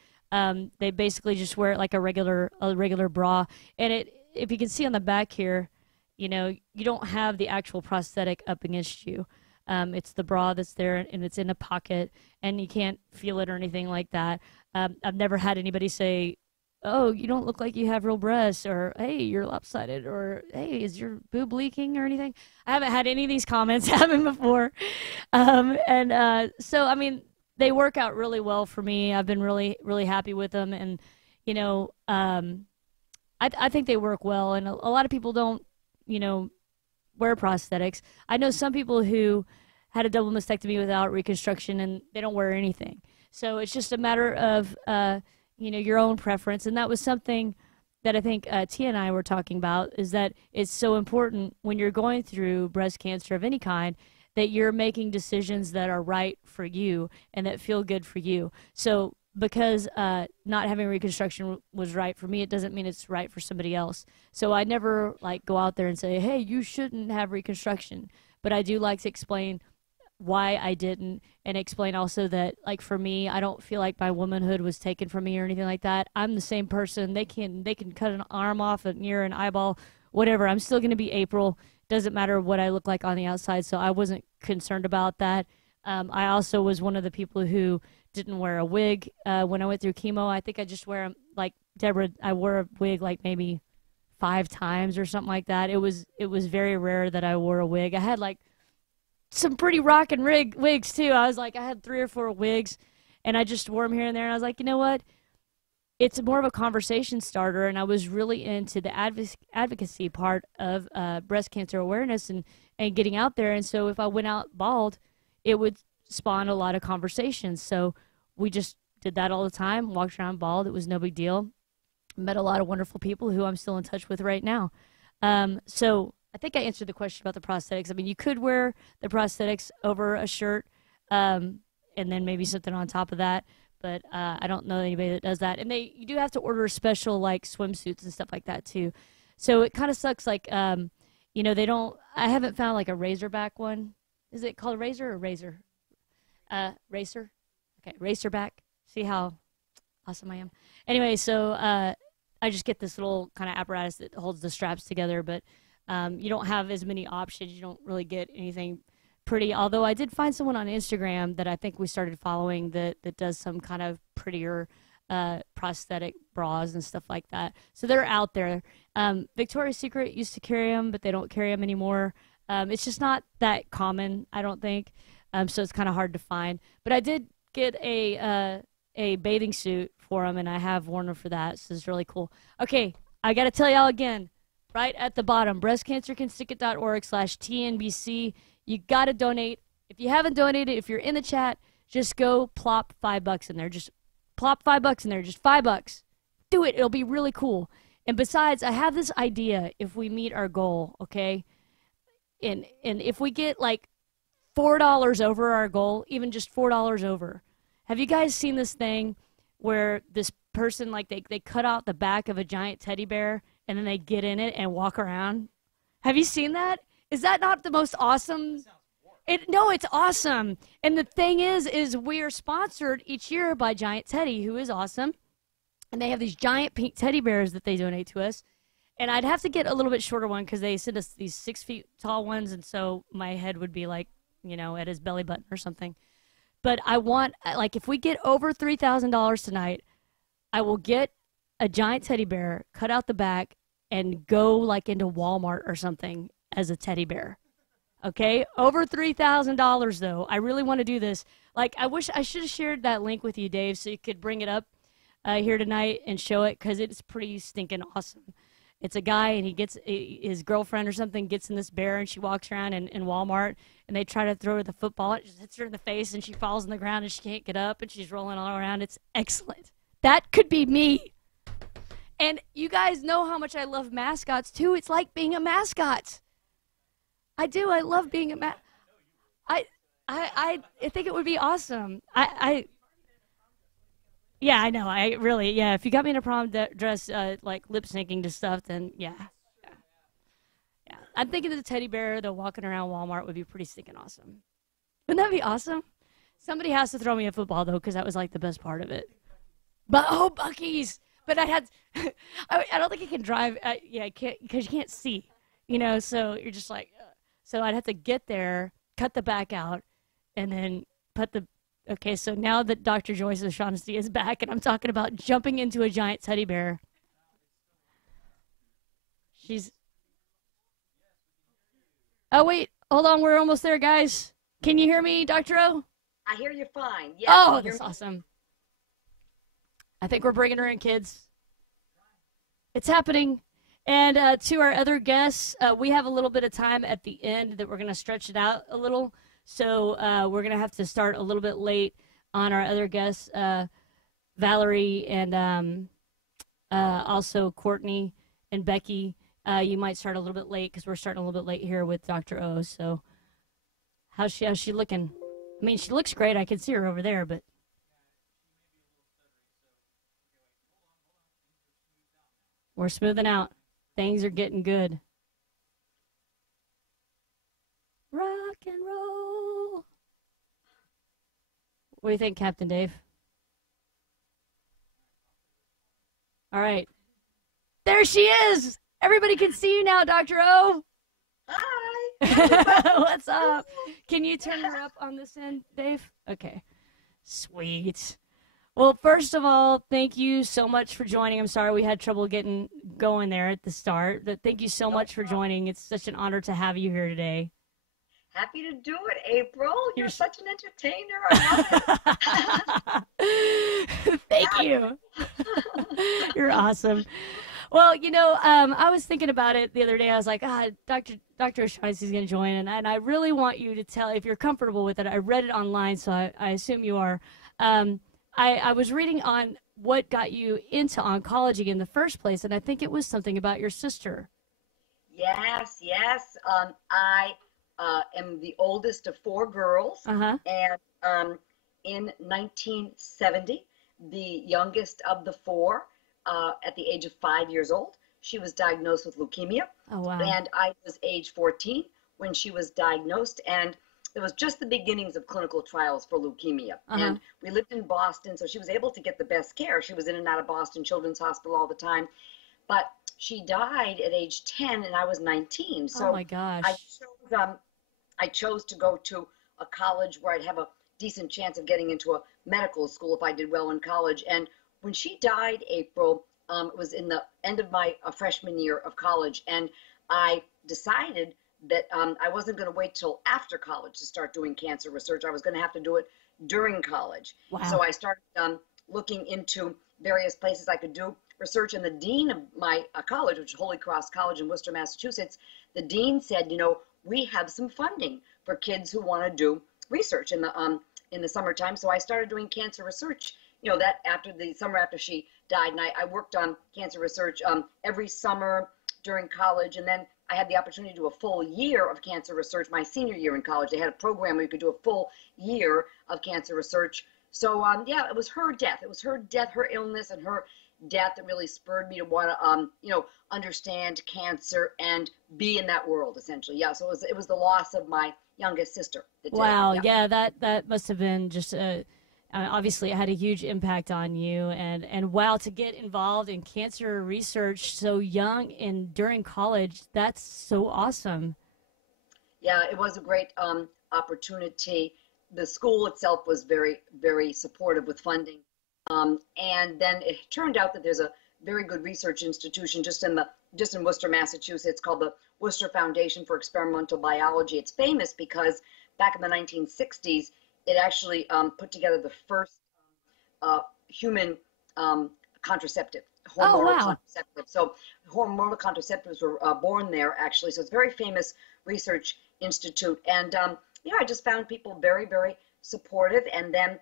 They basically just wear it like a regular bra. And if you can see on the back here, you know, you don't have the actual prosthetic up against you. It's the bra that's there, and it's in a pocket, and you can't feel it or anything like that. I've never had anybody say, oh, you don't look like you have real breasts, or hey, you're lopsided, or hey, is your boob leaking or anything. I haven't had any of these comments happen before. So, I mean, they work out really well for me. I've been really, really happy with them. And, you know, I think they work well. And a lot of people don't, you know, wear prosthetics. I know some people who had a double mastectomy without reconstruction, and they don't wear anything. So it's just a matter of, you know, your own preference. And that was something that I think Tia and I were talking about, is that it's so important when you're going through breast cancer of any kind that you're making decisions that are right for you and that feel good for you. So because not having reconstruction was right for me, it doesn't mean it's right for somebody else. So I never like go out there and say, hey, you shouldn't have reconstruction. But I do like to explain why I didn't, and explain also that, like, for me, I don't feel like my womanhood was taken from me or anything like that. I'm the same person. They can cut an arm off, an ear, an eyeball, whatever. I'm still going to be April. Doesn't matter what I look like on the outside, so I wasn't concerned about that. I also was one of the people who didn't wear a wig when I went through chemo. I think I just wear, like Deborah, I wore a wig like maybe 5 times or something like that. It was very rare that I wore a wig. I had like some pretty rockin' wigs too. I had 3 or 4 wigs, and I just wore them here and there. And I was like, you know what? It's more of a conversation starter, and I was really into the advocacy part of breast cancer awareness and getting out there. And so if I went out bald, it would spawn a lot of conversations. So we just did that all the time, walked around bald. It was no big deal. Met a lot of wonderful people who I'm still in touch with right now. So I think I answered the question about the prosthetics. I mean, you could wear the prosthetics over a shirt and then maybe something on top of that. But I don't know anybody that does that. And you do have to order special, like, swimsuits and stuff like that, too. So it kind of sucks, like, you know, I haven't found, like, a Razorback one. Is it called Razor or Razor? Racer? Okay, Racerback. See how awesome I am? Anyway, so I just get this little kind of apparatus that holds the straps together, but you don't have as many options. You don't really get anything pretty, although I did find someone on Instagram that I think we started following that does some kind of prettier prosthetic bras and stuff like that. So they're out there. Victoria's Secret used to carry them, but they don't carry them anymore. It's just not that common, I don't think. So it's kind of hard to find. But I did get a bathing suit for them, and I have worn them for that. So it's really cool. Okay, I got to tell y'all again, right at the bottom, breastcancercanstickit.org/TNBC. You got to donate. If you haven't donated, if you're in the chat, just go plop $5 in there. Just plop $5 in there. Just $5. Do it. It'll be really cool. And besides, I have this idea if we meet our goal, okay? And if we get like $4 over our goal, even just $4 over, Have you guys seen this thing where this person, like, they cut out the back of a giant teddy bear and then they get in it and walk around? Have you seen that? Is that not the most awesome? No, it's awesome. And the thing is we are sponsored each year by Giant Teddy, who is awesome. And they have these giant pink teddy bears that they donate to us. And I'd have to get a little bit shorter one because they send us these 6 feet tall ones. And so my head would be like, you know, at his belly button or something. But I want, like, if we get over $3,000 tonight, I will get a giant teddy bear, cut out the back, and go, like, into Walmart or something as a teddy bear. Okay? Over $3,000, though. I really want to do this. Like, I wish I should have shared that link with you, Dave, so you could bring it up here tonight and show it, because it's pretty stinking awesome. It's a guy, and he gets his girlfriend or something gets in this bear, and she walks around in Walmart, and they try to throw her the football. It just hits her in the face, and she falls on the ground, and she can't get up, and she's rolling all around. It's excellent. That could be me. And you guys know how much I love mascots, too. It's like being a mascot. I do. I love being a mascot. I think it would be awesome. Yeah, I know. Yeah, if you got me in a prom dress, like lip syncing to stuff, then yeah. I'm thinking of the teddy bear, though, walking around Walmart would be pretty stinking awesome. Wouldn't that be awesome? Somebody has to throw me a football, though, because that was like the best part of it. But, oh, Buc-ee's. But I had, I don't think I can drive. Yeah, I can't, because you can't see, you know, so you're just like, so I'd have to get there, cut the back out, and then put the, okay, so now that Dr. Joyce O'Shaughnessy is back, and I'm talking about jumping into a giant teddy bear. Oh, wait, hold on, we're almost there, guys. Can you hear me, Dr. O? I hear you fine. Yes, oh, that's awesome. I think we're bringing her in, kids. It's happening. And to our other guests, we have a little bit of time at the end that we're going to stretch it out a little. So we're going to have to start a little bit late on our other guests, Valerie and also Courtney and Becky. You might start a little bit late because we're starting a little bit late here with Dr. O. So how's she looking? I mean, she looks great. I can see her over there, but. We're smoothing out. Things are getting good. Rock and roll. What do you think, Captain Dave? All right. There she is. Everybody can see you now, Dr. O. Hi. What's up? Can you turn her up on this end, Dave? Okay. Sweet. Well, first of all, thank you so much for joining. I'm sorry we had trouble getting going there at the start, but thank you so much for joining. It's such an honor to have you here today. Happy to do it, April. You're such an entertainer. I love it. Thank you. You're awesome. Well, you know, I was thinking about it the other day. I was like, Dr. O'Shaughnessy is going to join, and I really want you to tell, if you're comfortable with it. I read it online, so I assume you are. I was reading on what got you into oncology in the first place, and I think it was something about your sister. Yes. I am the oldest of 4 girls, and in 1970, the youngest of the 4, at the age of 5 years old, she was diagnosed with leukemia. Oh, wow. And I was age 14 when she was diagnosed, and it was just the beginnings of clinical trials for leukemia. And we lived in Boston, so she was able to get the best care. She was in and out of Boston Children's Hospital all the time. But she died at age 10, and I was 19. So oh, my gosh. I chose to go to a college where I'd have a decent chance of getting into a medical school if I did well in college. And when she died, April, it was in the end of my freshman year of college, and I decided that I wasn't going to wait till after college to start doing cancer research. I was going to have to do it during college. Wow. So I started looking into various places I could do research, and the dean of my college, which is Holy Cross College in Worcester, Massachusetts, the dean said, you know, we have some funding for kids who want to do research in the summertime. So I started doing cancer research, you know, that after the summer after she died, and I worked on cancer research every summer during college, and then I had the opportunity to do a full year of cancer research my senior year in college. They had a program where you could do a full year of cancer research So yeah, it was her death. It was her death, her illness, and her death that really spurred me to want to, understand cancer and be in that world, essentially. Yeah, so it was the loss of my youngest sister. Wow, yeah, that must have been just obviously it had a huge impact on you, and wow, to get involved in cancer research so young and during college, that's so awesome. Yeah, it was a great opportunity. The school itself was very, very supportive with funding. And then it turned out that there's a very good research institution just in Worcester, Massachusetts, called the Worcester Foundation for Experimental Biology. It's famous because back in the 1960s, it actually put together the first human contraceptive, hormonal contraceptive. So hormonal contraceptives were born there, actually. So it's a very famous research institute. And I just found people very, very supportive. And then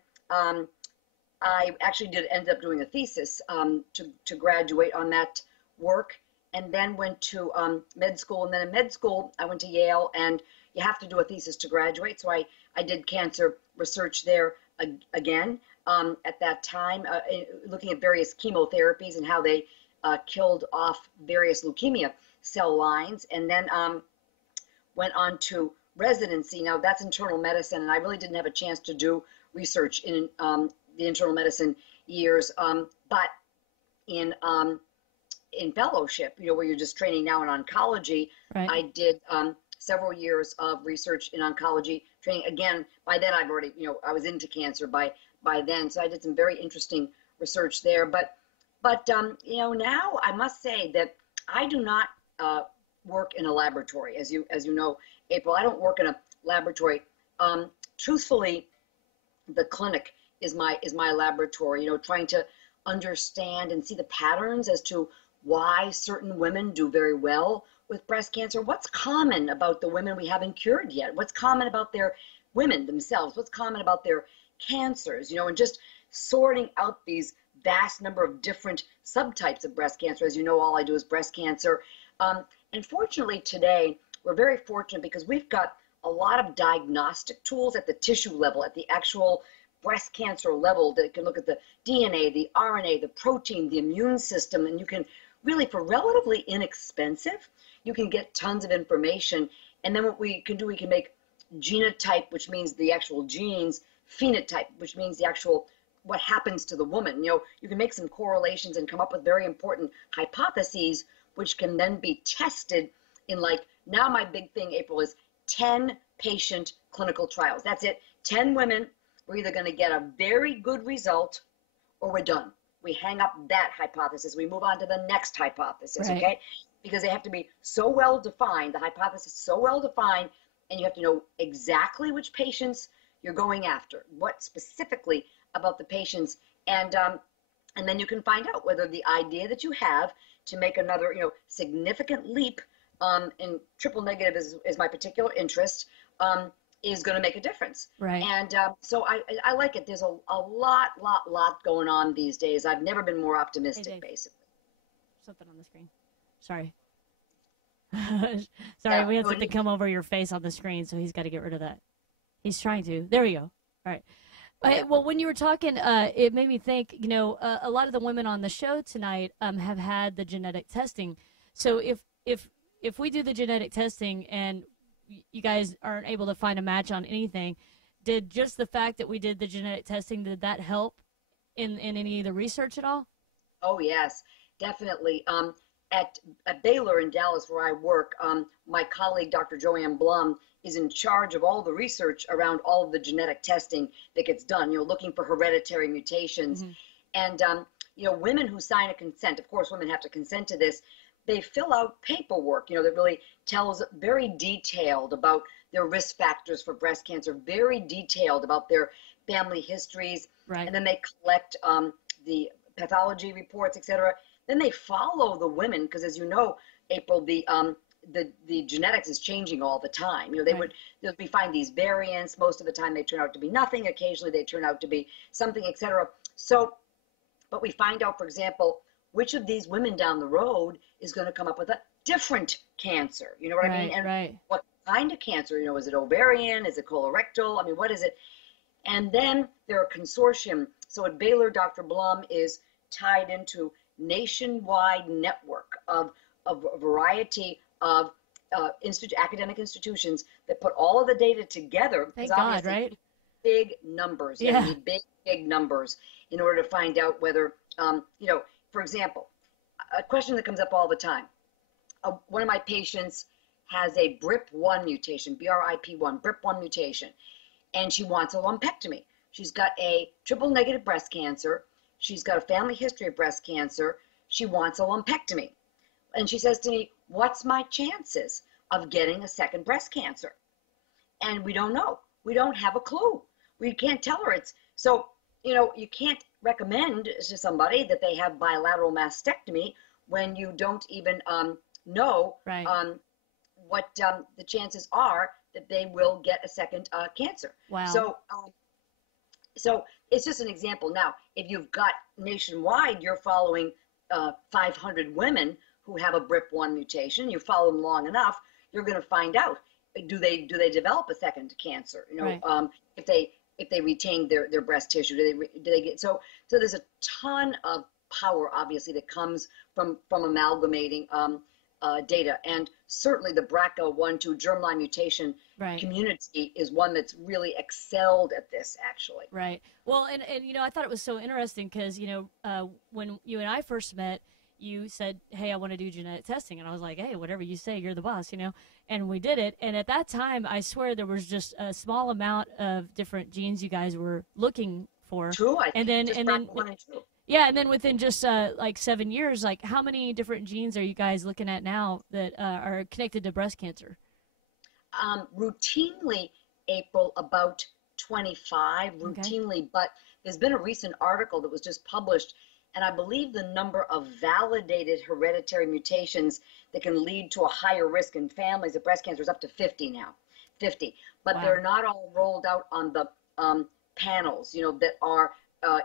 I actually end up doing a thesis to graduate on that work, and then went to med school. And then in med school, I went to Yale, and you have to do a thesis to graduate. So I did cancer research there again at that time, looking at various chemotherapies and how they killed off various leukemia cell lines, and then went on to residency. Now that's internal medicine, and I really didn't have a chance to do research in the internal medicine years, but in fellowship, where you're just training now in oncology, right. I did several years of research in oncology training. Again, by then I've already, I was into cancer by then, so I did some very interesting research there. But now I must say that I do not work in a laboratory, as you know, April. I don't work in a laboratory. Truthfully, the clinic is my laboratory, trying to understand and see the patterns as to why certain women do very well with breast cancer. What's common about the women we haven't cured yet? What's common about their women themselves? What's common about their cancers? And just sorting out these vast number of different subtypes of breast cancer. As you know, all I do is breast cancer. And fortunately today, we're very fortunate because we've got a lot of diagnostic tools at the tissue level, at the actual breast cancer level, that can look at the DNA, the RNA, the protein, the immune system, and you can really, for relatively inexpensive, you can get tons of information. And then what we can do, we can make genotype, which means the actual genes, phenotype, which means the actual what happens to the woman. You can make some correlations and come up with very important hypotheses, which can then be tested in, now my big thing, April, is 10 patient clinical trials. That's it. 10 women. We're either going to get a very good result or we're done. We hang up that hypothesis. We move on to the next hypothesis, right. Okay? Because they have to be so well defined, the hypothesis so well defined, and you have to know exactly which patients you're going after, what specifically about the patients, and then you can find out whether the idea that you have to make another, significant leap in triple negative is my particular interest, is going to make a difference. Right. And so I like it. There's a lot going on these days. I've never been more optimistic, basically. Something on the screen. Sorry. Sorry, we have something come over your face on the screen, so he's got to get rid of that. He's trying to. There we go. All right. Well, when you were talking, it made me think, a lot of the women on the show tonight have had the genetic testing. So if we do the genetic testing and you guys aren't able to find a match on anything, did just the fact that we did the genetic testing, did that help in any of the research at all? Oh, yes, definitely. At Baylor in Dallas, where I work, my colleague, Dr. Joanne Blum, is in charge of all the research around all of the genetic testing that gets done, looking for hereditary mutations. Mm-hmm. And, women who sign a consent, of course, women have to consent to this, they fill out paperwork, that really tells very detailed about their risk factors for breast cancer, very detailed about their family histories. Right. And then they collect the pathology reports, et cetera. Then they follow the women, because as you know, April, the genetics is changing all the time. We find these variants. Most of the time they turn out to be nothing. Occasionally they turn out to be something, et cetera. So, but we find out, for example, which of these women down the road is going to come up with a different cancer. You know what I mean? And what kind of cancer? Is it ovarian? Is it colorectal? I mean, what is it? And then there are consortium. So at Baylor, Dr. Blum is tied into nationwide network of a variety of academic institutions that put all of the data together. Thank God, right? Big numbers. Yeah. You need big numbers in order to find out whether, you know, for example, a question that comes up all the time. One of my patients has a BRIP1 mutation, BRIP1, BRIP1 mutation, and she wants a lumpectomy. She's got a triple negative breast cancer. She's got a family history of breast cancer. She wants a lumpectomy. And she says to me, what's my chances of getting a second breast cancer? And we don't know. We don't have a clue. We can't tell her. So, you know, you can't recommend to somebody that they have bilateral mastectomy when you don't even know Right. What the chances are that they will get a second cancer. Wow. So it's just an example. Now, if you've got nationwide, you're following 500 women who have a BRIP1 mutation. You follow them long enough, you're going to find out, do they develop a second cancer? You know, Right. If they retain their breast tissue, do they get so there's a ton of power, obviously, that comes from amalgamating data, and certainly the BRCA1/2 germline mutation Right. community is one that's really excelled at this, actually. Right. Well, and you know, I thought it was so interesting because, you know, when you and I first met, you said, hey, I want to do genetic testing. And I was like, hey, whatever you say, you're the boss, you know. And we did it. And at that time, I swear there was just a small amount of different genes you guys were looking for. True. And then BRCA1 and 2. yeah, and then within just like 7 years, like how many different genes are you guys looking at now that are connected to breast cancer? Routinely, April, about 25, routinely, but there's been a recent article that was just published, and I believe the number of validated hereditary mutations that can lead to a higher risk in families of breast cancer is up to 50 now, 50. But Wow. they're not all rolled out on the panels, you know, that are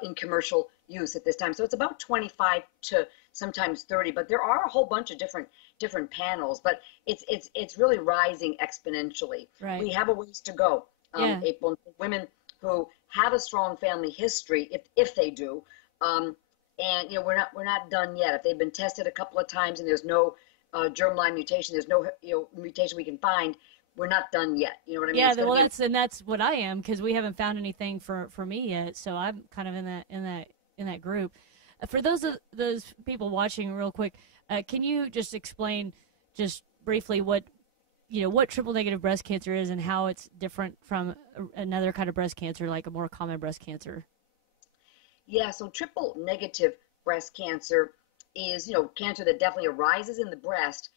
in commercial use at this time. So it's about 25 to sometimes 30, but there are a whole bunch of different panels, but it's really rising exponentially. Right. We have a ways to go. Yeah. April, women who have a strong family history, if they do, and you know, we're not done yet. If they've been tested a couple of times and there's no germline mutation, there's no mutation we can find, we're not done yet. You know what I mean? Yeah, It's well, gonna that's what I am, because we haven't found anything for me yet. So I'm kind of in that group. For those people watching, real quick, can you just explain just briefly what triple negative breast cancer is and how it's different from another kind of breast cancer, like a more common breast cancer? Yeah, so triple negative breast cancer is, you know, cancer that definitely arises in the breast,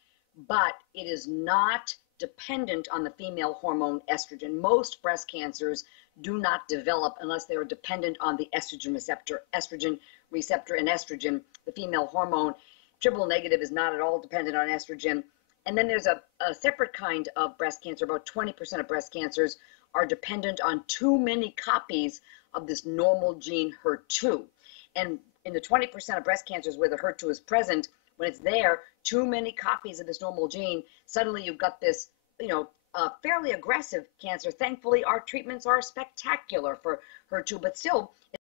but it is not dependent on the female hormone estrogen. Most breast cancers do not develop unless they are dependent on the estrogen receptor and estrogen, the female hormone. Triple negative is not at all dependent on estrogen. And then there's a separate kind of breast cancer. About 20% of breast cancers are dependent on too many copies of this normal gene HER2. And in the 20% of breast cancers where the HER2 is present, when it's there, too many copies of this normal gene, suddenly you've got this, you know, fairly aggressive cancer. Thankfully, our treatments are spectacular for HER2, but still,